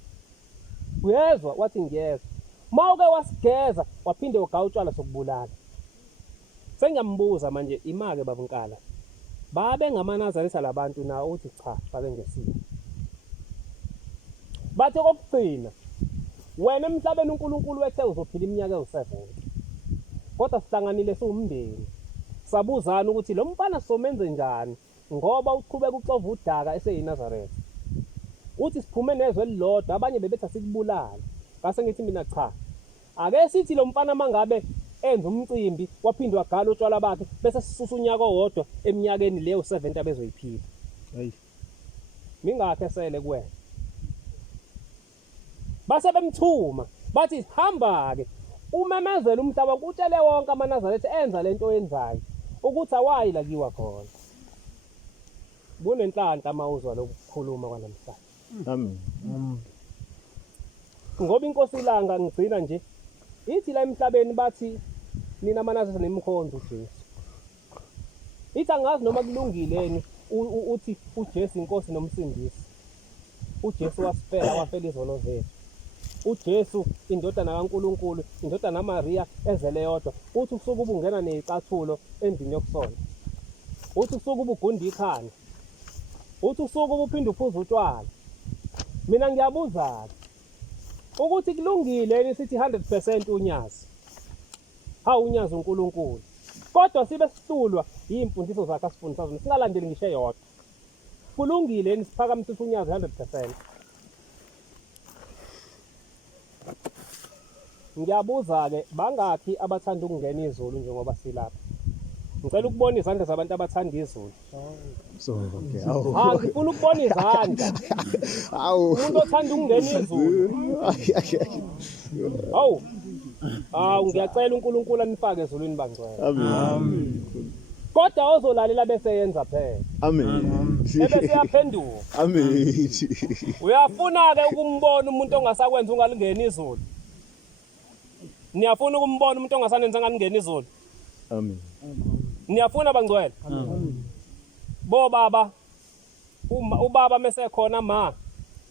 Uyezwa wathi ngiyezwa. Mawuke wasigeza waphinde wagaya utshwala sokubulala. Sengiyambuza manje imake babunkala. Babe ngamaNazaretha labantu na uthi cha babe ngesimo. Bathe kokugcina wena emhlabeni uNkulunkulu wethe uzophila iminyaka ewu70. Kodwa sihlanganile siwumndeni. Sabuzana ukuthi lo mfana somenze njani ngoba uqhubeka uxova udaka eseyiNazaretha. Uthi siphume nezwe elilodwa abanye bebethi asikubulala. Ngase ngithi mina cha. Ake sithi lo mfana mangabe enza umcimbi waphindwa wagala utshwala bakhe bese sisusa unyaka owodwa eminyakeni leyo 70 abezoyiphila. Hayi. Mingakhe sele kuwena. Base bemthuma bathi hamba ke umemezela umhlaba utshele wonke amaNazaretha enza lento yenzayo ukuthi awayi la kiwa khona. Kunenhlanhla mawuzwa lokukhuluma kwanamhlanje. Amen. Ngoba inkosi ilanga ngigcina nje ithi la emhlabeni bathi nina amaNazaretha nemkhonzo uJesu. Ithi angazi noma kulungileni uthi uJesu inkosi nomsindisi. uJesu wasifela wafela izono zethu. uJesu indodana kaNkulunkulu, indodana kaMaria ezele yodwa. Uthi usuku ubungena nezicathulo endini yokusona. Uthi usuku ubugunda ikhanda. Uthi usuku ubuphinde uphuza utshwala. Mina ngiyabuza ukuthi kulungile sithi 100% unyazi. Hawu unyazi uNkulunkulu. Kodwa sibe sihlulwa imfundiso zakhe asifundisa zona. Singalandeli ngisho eyodwa. Kulungile siphakamisisa unyazi 100%. Ngiyabuza ke bangakhi abathanda ukungena izulu njengoba silapha. Ngicela ukubona izandla zabantu abathanda izulu. So okay. Awu. Ngifuna ukubona izandla. Awu. Umuntu othanda ukungena izulu. Hawu ngiyacela uNkulunkulu anifake ezulwini bangcwele. Amen. Kodwa ozolalela bese yenza phela. Amen. Ebese yaphenduka. Amen. Uyafuna ke ukumbona umuntu ongasakwenza ungalingena izulu. Niyafuna ukumbona umuntu ongasanenza ngalingena izulu. Amen. Niyafuna bangcwele? Bo baba ubaba mase khona ma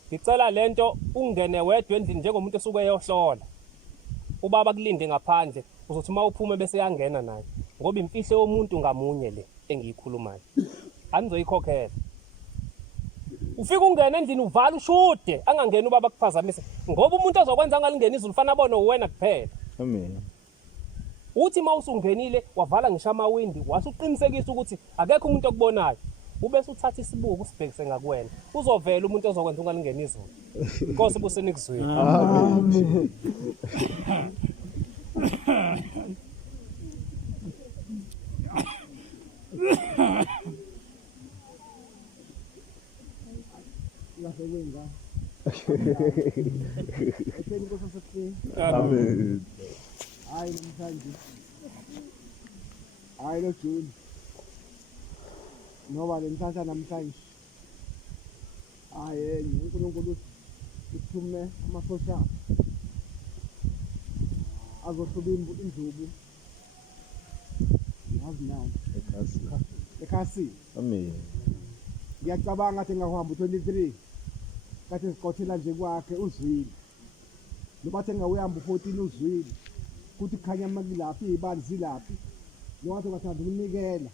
ngicela lento ungene wedwa endlini njengomuntu osuke eyohlola. Ubaba kulinde ngaphandle uzothi mawuphume bese yangena naye ngoba imfihlo yomuntu ngamunye le engiyikhulumayo. Anizoyikhokhela. Ufika ungena endlini uvala ushude angangena ubaba kuphazamise ngoba umuntu ozokwenza ngalingena izulu ufana abone wena kuphela. Amen. Uthi mawusungenile wavala ngisho amawindi wasuqinisekisa ukuthi akekho umuntu okubonayo. Ubese uthatha isibuko usibhekise ngakuwena. Uzovela umuntu ozokwenza ungalingena izulu. Inkosi busenikuzwini. Amen. Amen. Hayi namhlanje. Hayi lo June. Ngoba lenhlanhla namhlanje. Hayi uNkulunkulu uthume amasosha azohluba indlubu. Yazi nayo. Ekhasi. Amen. Ngiyacabanga ukuthi ngahamba 23. Kathi siqothela nje kwakhe uzwile. Nobathe ngawuyamba 14 uzwile. Kuthi khanya makilaphi ibali zilaphi. njengoba ungathanda ukunikela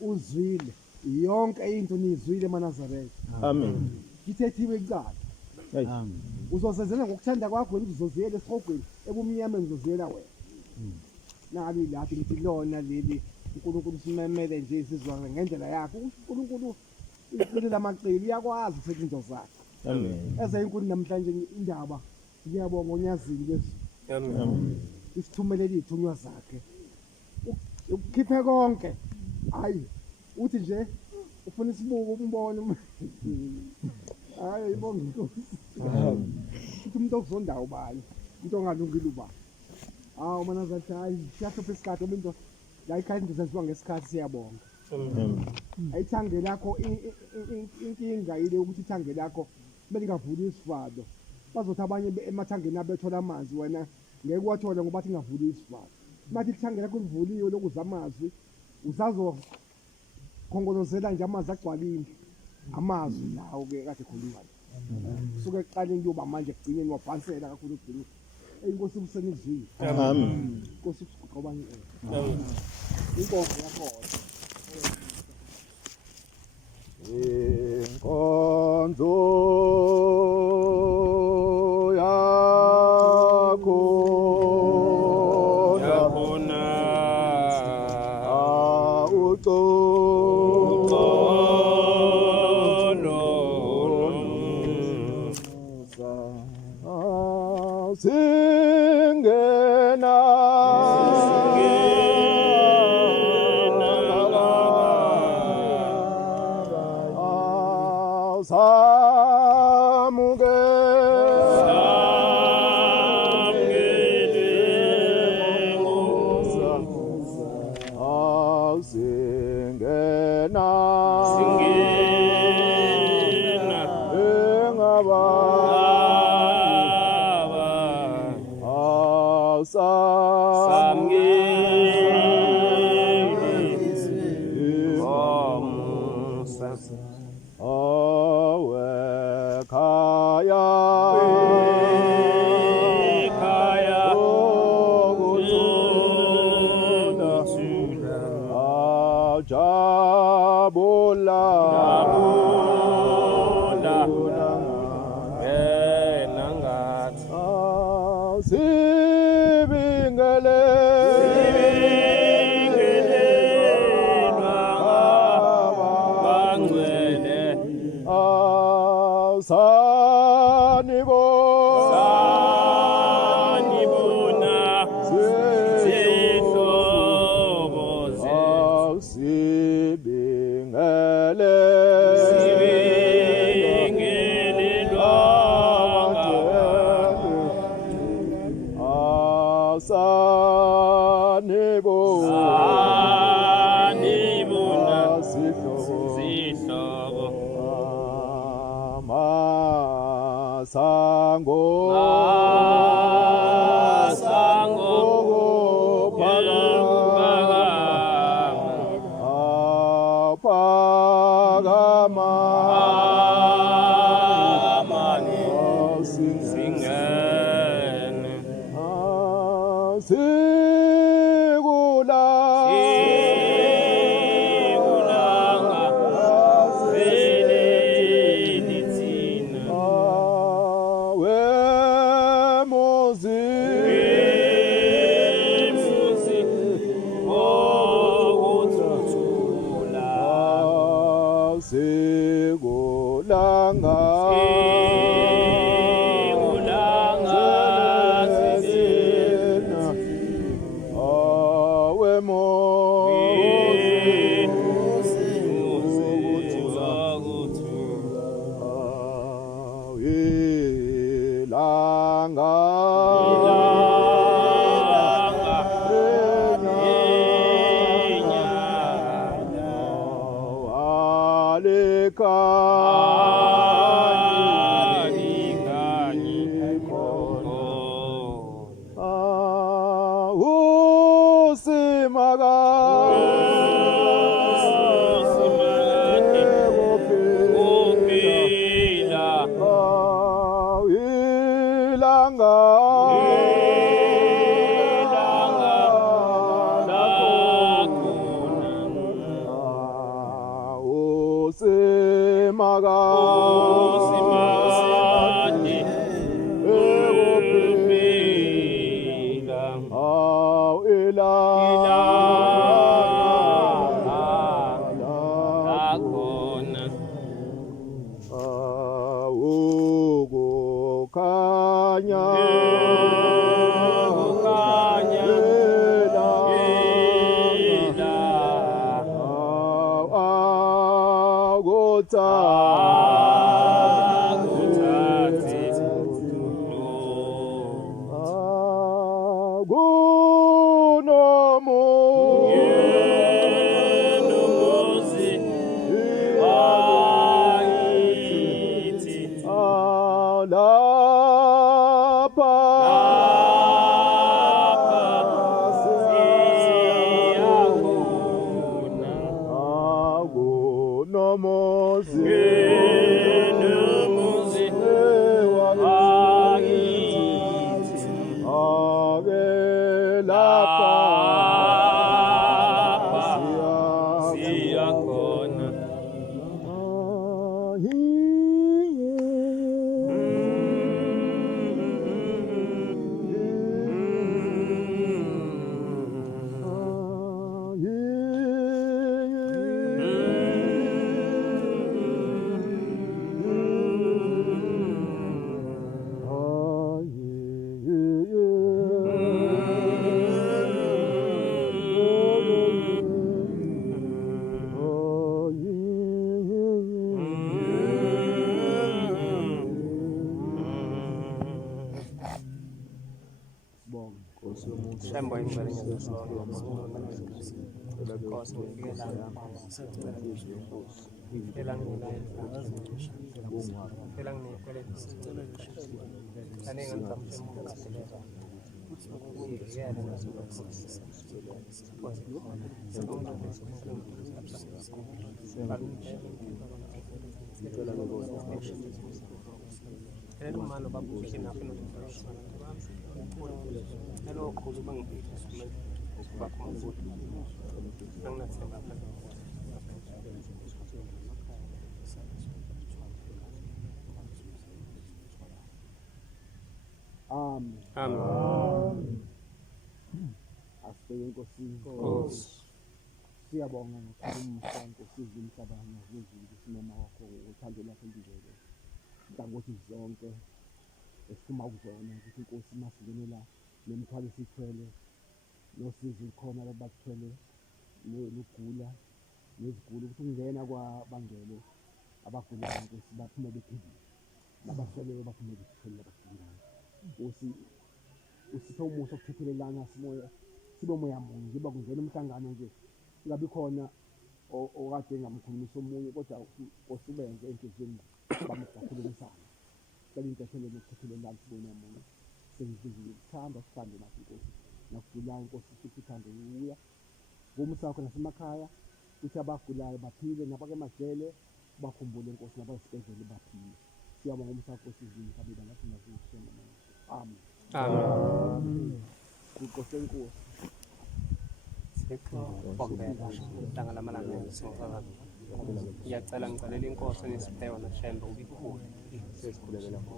uzwile yonke into nizwile eManazarete. Amen. Ithethiwe kuqala. Amen. Uzosezela ngokuthanda kwakho wena uzoziyela esihogweni ebumnyameni uzoziyela wena. Nali lathi ngithi lona leli uNkulunkulu simemele nje isizwa ngendlela yakhe. uNkulunkulu iqile lamaqili uyakwazi ukuthetha into zakhe. Amen. Eze inkulu namhlanje indaba ngiyabonga onyazini lezi. Amen. Isithumelele ithunywa zakhe. Ukukhiphe konke. Hayi uthi nje ufuna isibuko umbone. Hayi ibonga inkosi. Uthi umuntu okuzondayo ubani? Into ongalungile ubani? Hawu Manazarete hayi siyahlupha isikhathi umuntu la ikhaya ndizenziwa ngesikhathi siyabonga. Amen. Ayithange lakho inkinga ile ukuthi ithange lakho kumele ngavuli isivalo. Bazothi abanye emathangeni abethola amanzi wena ngeke uwathole ngoba athi ngavuli isivalo. Mathi ithange lakho livuliwe lokuza amazwi uzazo khongolozela nje amanzi agcwalile. Amazwi lawo ke kade khuluma. Suke eqaleni kuyoba manje kugcineni wabhansela kakhulu ugcina. Inkosi usenizwile. Amen. Inkosi uqobani. Inkosi yakho. Inkonzo yakho yakhona singena samuke singena engaba kukhanya kukhanya Shembe ingcwele ngiyazisonke Nkosi ngifike la phela phela nginekweleti kaningi ngizamshembe kahleleka uyivikele umalo babuhle naphi hello khulu bangiphi bakhona anginathemba amen asibeke enkosini siyabonga ngokukhuluma usizwe umhlabana ngezulu isimema wakho uthando lwakho elivele intangothi zonke esifuma ukuzona ukuthi inkosi masikenela nemithwalo esithwele nosizo khona labathwele nogula nezigulo ukuthi ungena kwabangele abagulayo ukuthi baphume bephilile nabasweleyo baphume bephilile abagulayo nkosi usiphe umusa okuthethelelana sibe moya munye njengoba kungena umhlangano nje singabi khona okade ngamkhulumisa omunye kodwa usubenze enhliziyweni bamukhulumisana cela intethelelo lokuthethelelana sibe moya munye sengizizile ukuthanda sithande nathi inkosi nakugulayo inkosi sikuthande uya ngomsakho nasemakhaya ukuthi abagulayo baphile nabakemajele bakhumbule inkosi nabayesibhedlela baphile siyabonga ngomsakho sizini kabila ngathi nazisho amen amen inkosi enkosi Bombela, langa lamalanga ngisonke. Ngiyacela ngicelela inkosi nisiphewe noshembe ubikhulu.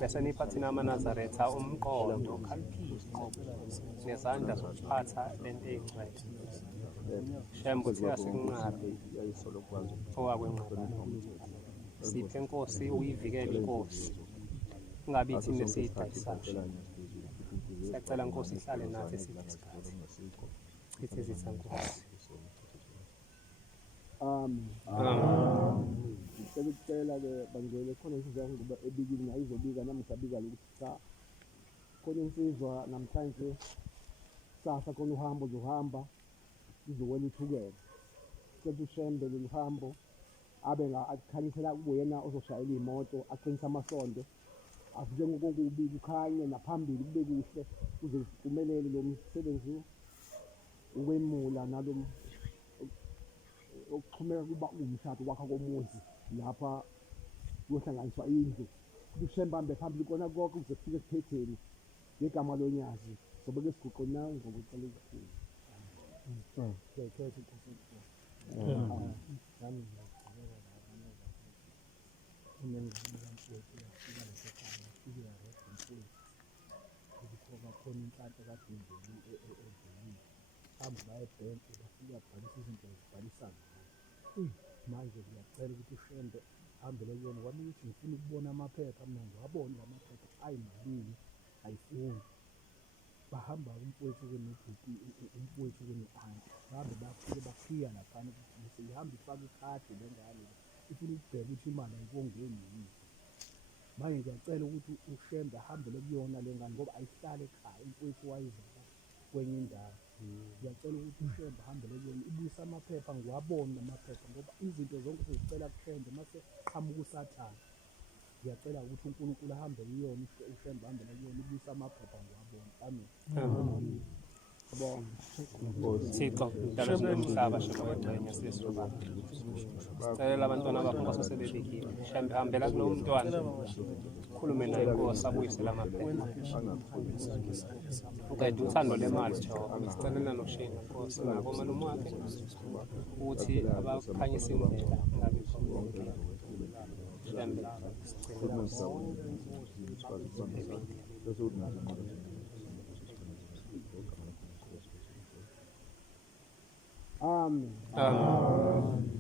Bese niphathina amaNazaretha umqondo khaliphiko nezandla zokuphatha lento eyingcwele. Shembe uthi asinqabe owakwenqaba. Siphe inkosi uyivikele inkosi. Ungabi thina esiyidayisashe. Siyacela inkosi ihlale nathi esiyisikhathi. Ithi zithankosi. Ngicela-ke bangele khona insizwa yakho ngoba ebikile nayo izobika nami ngisabika lokuthi cha khona insizwa namhlanje sasa khona uhambo uzohamba izokwela ithukele cela ushembe lolu hambo abe akukhanyisela kube yena ozoshayela iy'moto aqinise amasondo afike ngokubi kukhanye naphambili kube kuhle kuze kuphumelele lo msebenzi ukwemula nalo okuxhumeka kuba umshado wakha komuzi lapha kuyohlanganiswa indlu ushembe hambe phambili kona konke kuze kufike esiphetheni ngegama lonyazi sobeke isiguqo nawe ngokucela ukukhulu khona inhlanhla kadindeni endleleni hambe baye ebhenki bafike babhalisa izinto ezibhalisayo manje ngiyacela ukuthi ushembe hambele kuyona kwami ukuthi ngifuna ukubona amaphepha manje wabona amaphepha ayimabili ayifuni. Bahamba umfowethu kunebhuti, umfowethu kune-anti, bahambe bafike bafika laphana ukuthi seyihamba ifake ikhadi le ngane la, ifuna ukubheka ukuthi imali ayikongeni yini. Manje ngiyacela ukuthi uShembe ahambele kuyona le ngane ngoba ayihlale ekhaya, umfowethu wayizala kwenye indawo. Ngiyacela ukuthi uShembe ahambele kuyona, ibuyise amaphepha ngiwabone amaphepha ngoba izinto zonke sezicela kuShembe mase qhamuka usathane. Ngiyacela ukuthi uNkulunkulu ahambe kuyona, uShembe ahambele kuyona, ibuyise amaphepha ngiwabone. Amen. Thixo mdala sinomhlaba shembe sisizobala. Sicelela abantwana bakho basose bebekile. Shembe hambela kulo mntwana. Khulume naye Nkosi abuyisele amaphepha. Uqeda uthando lemali Jehova. Sicelela noShembe Nkosi nabo malume wakhe ukuthi abakhanyisa indlela ngabe Shembe Amen. Amen.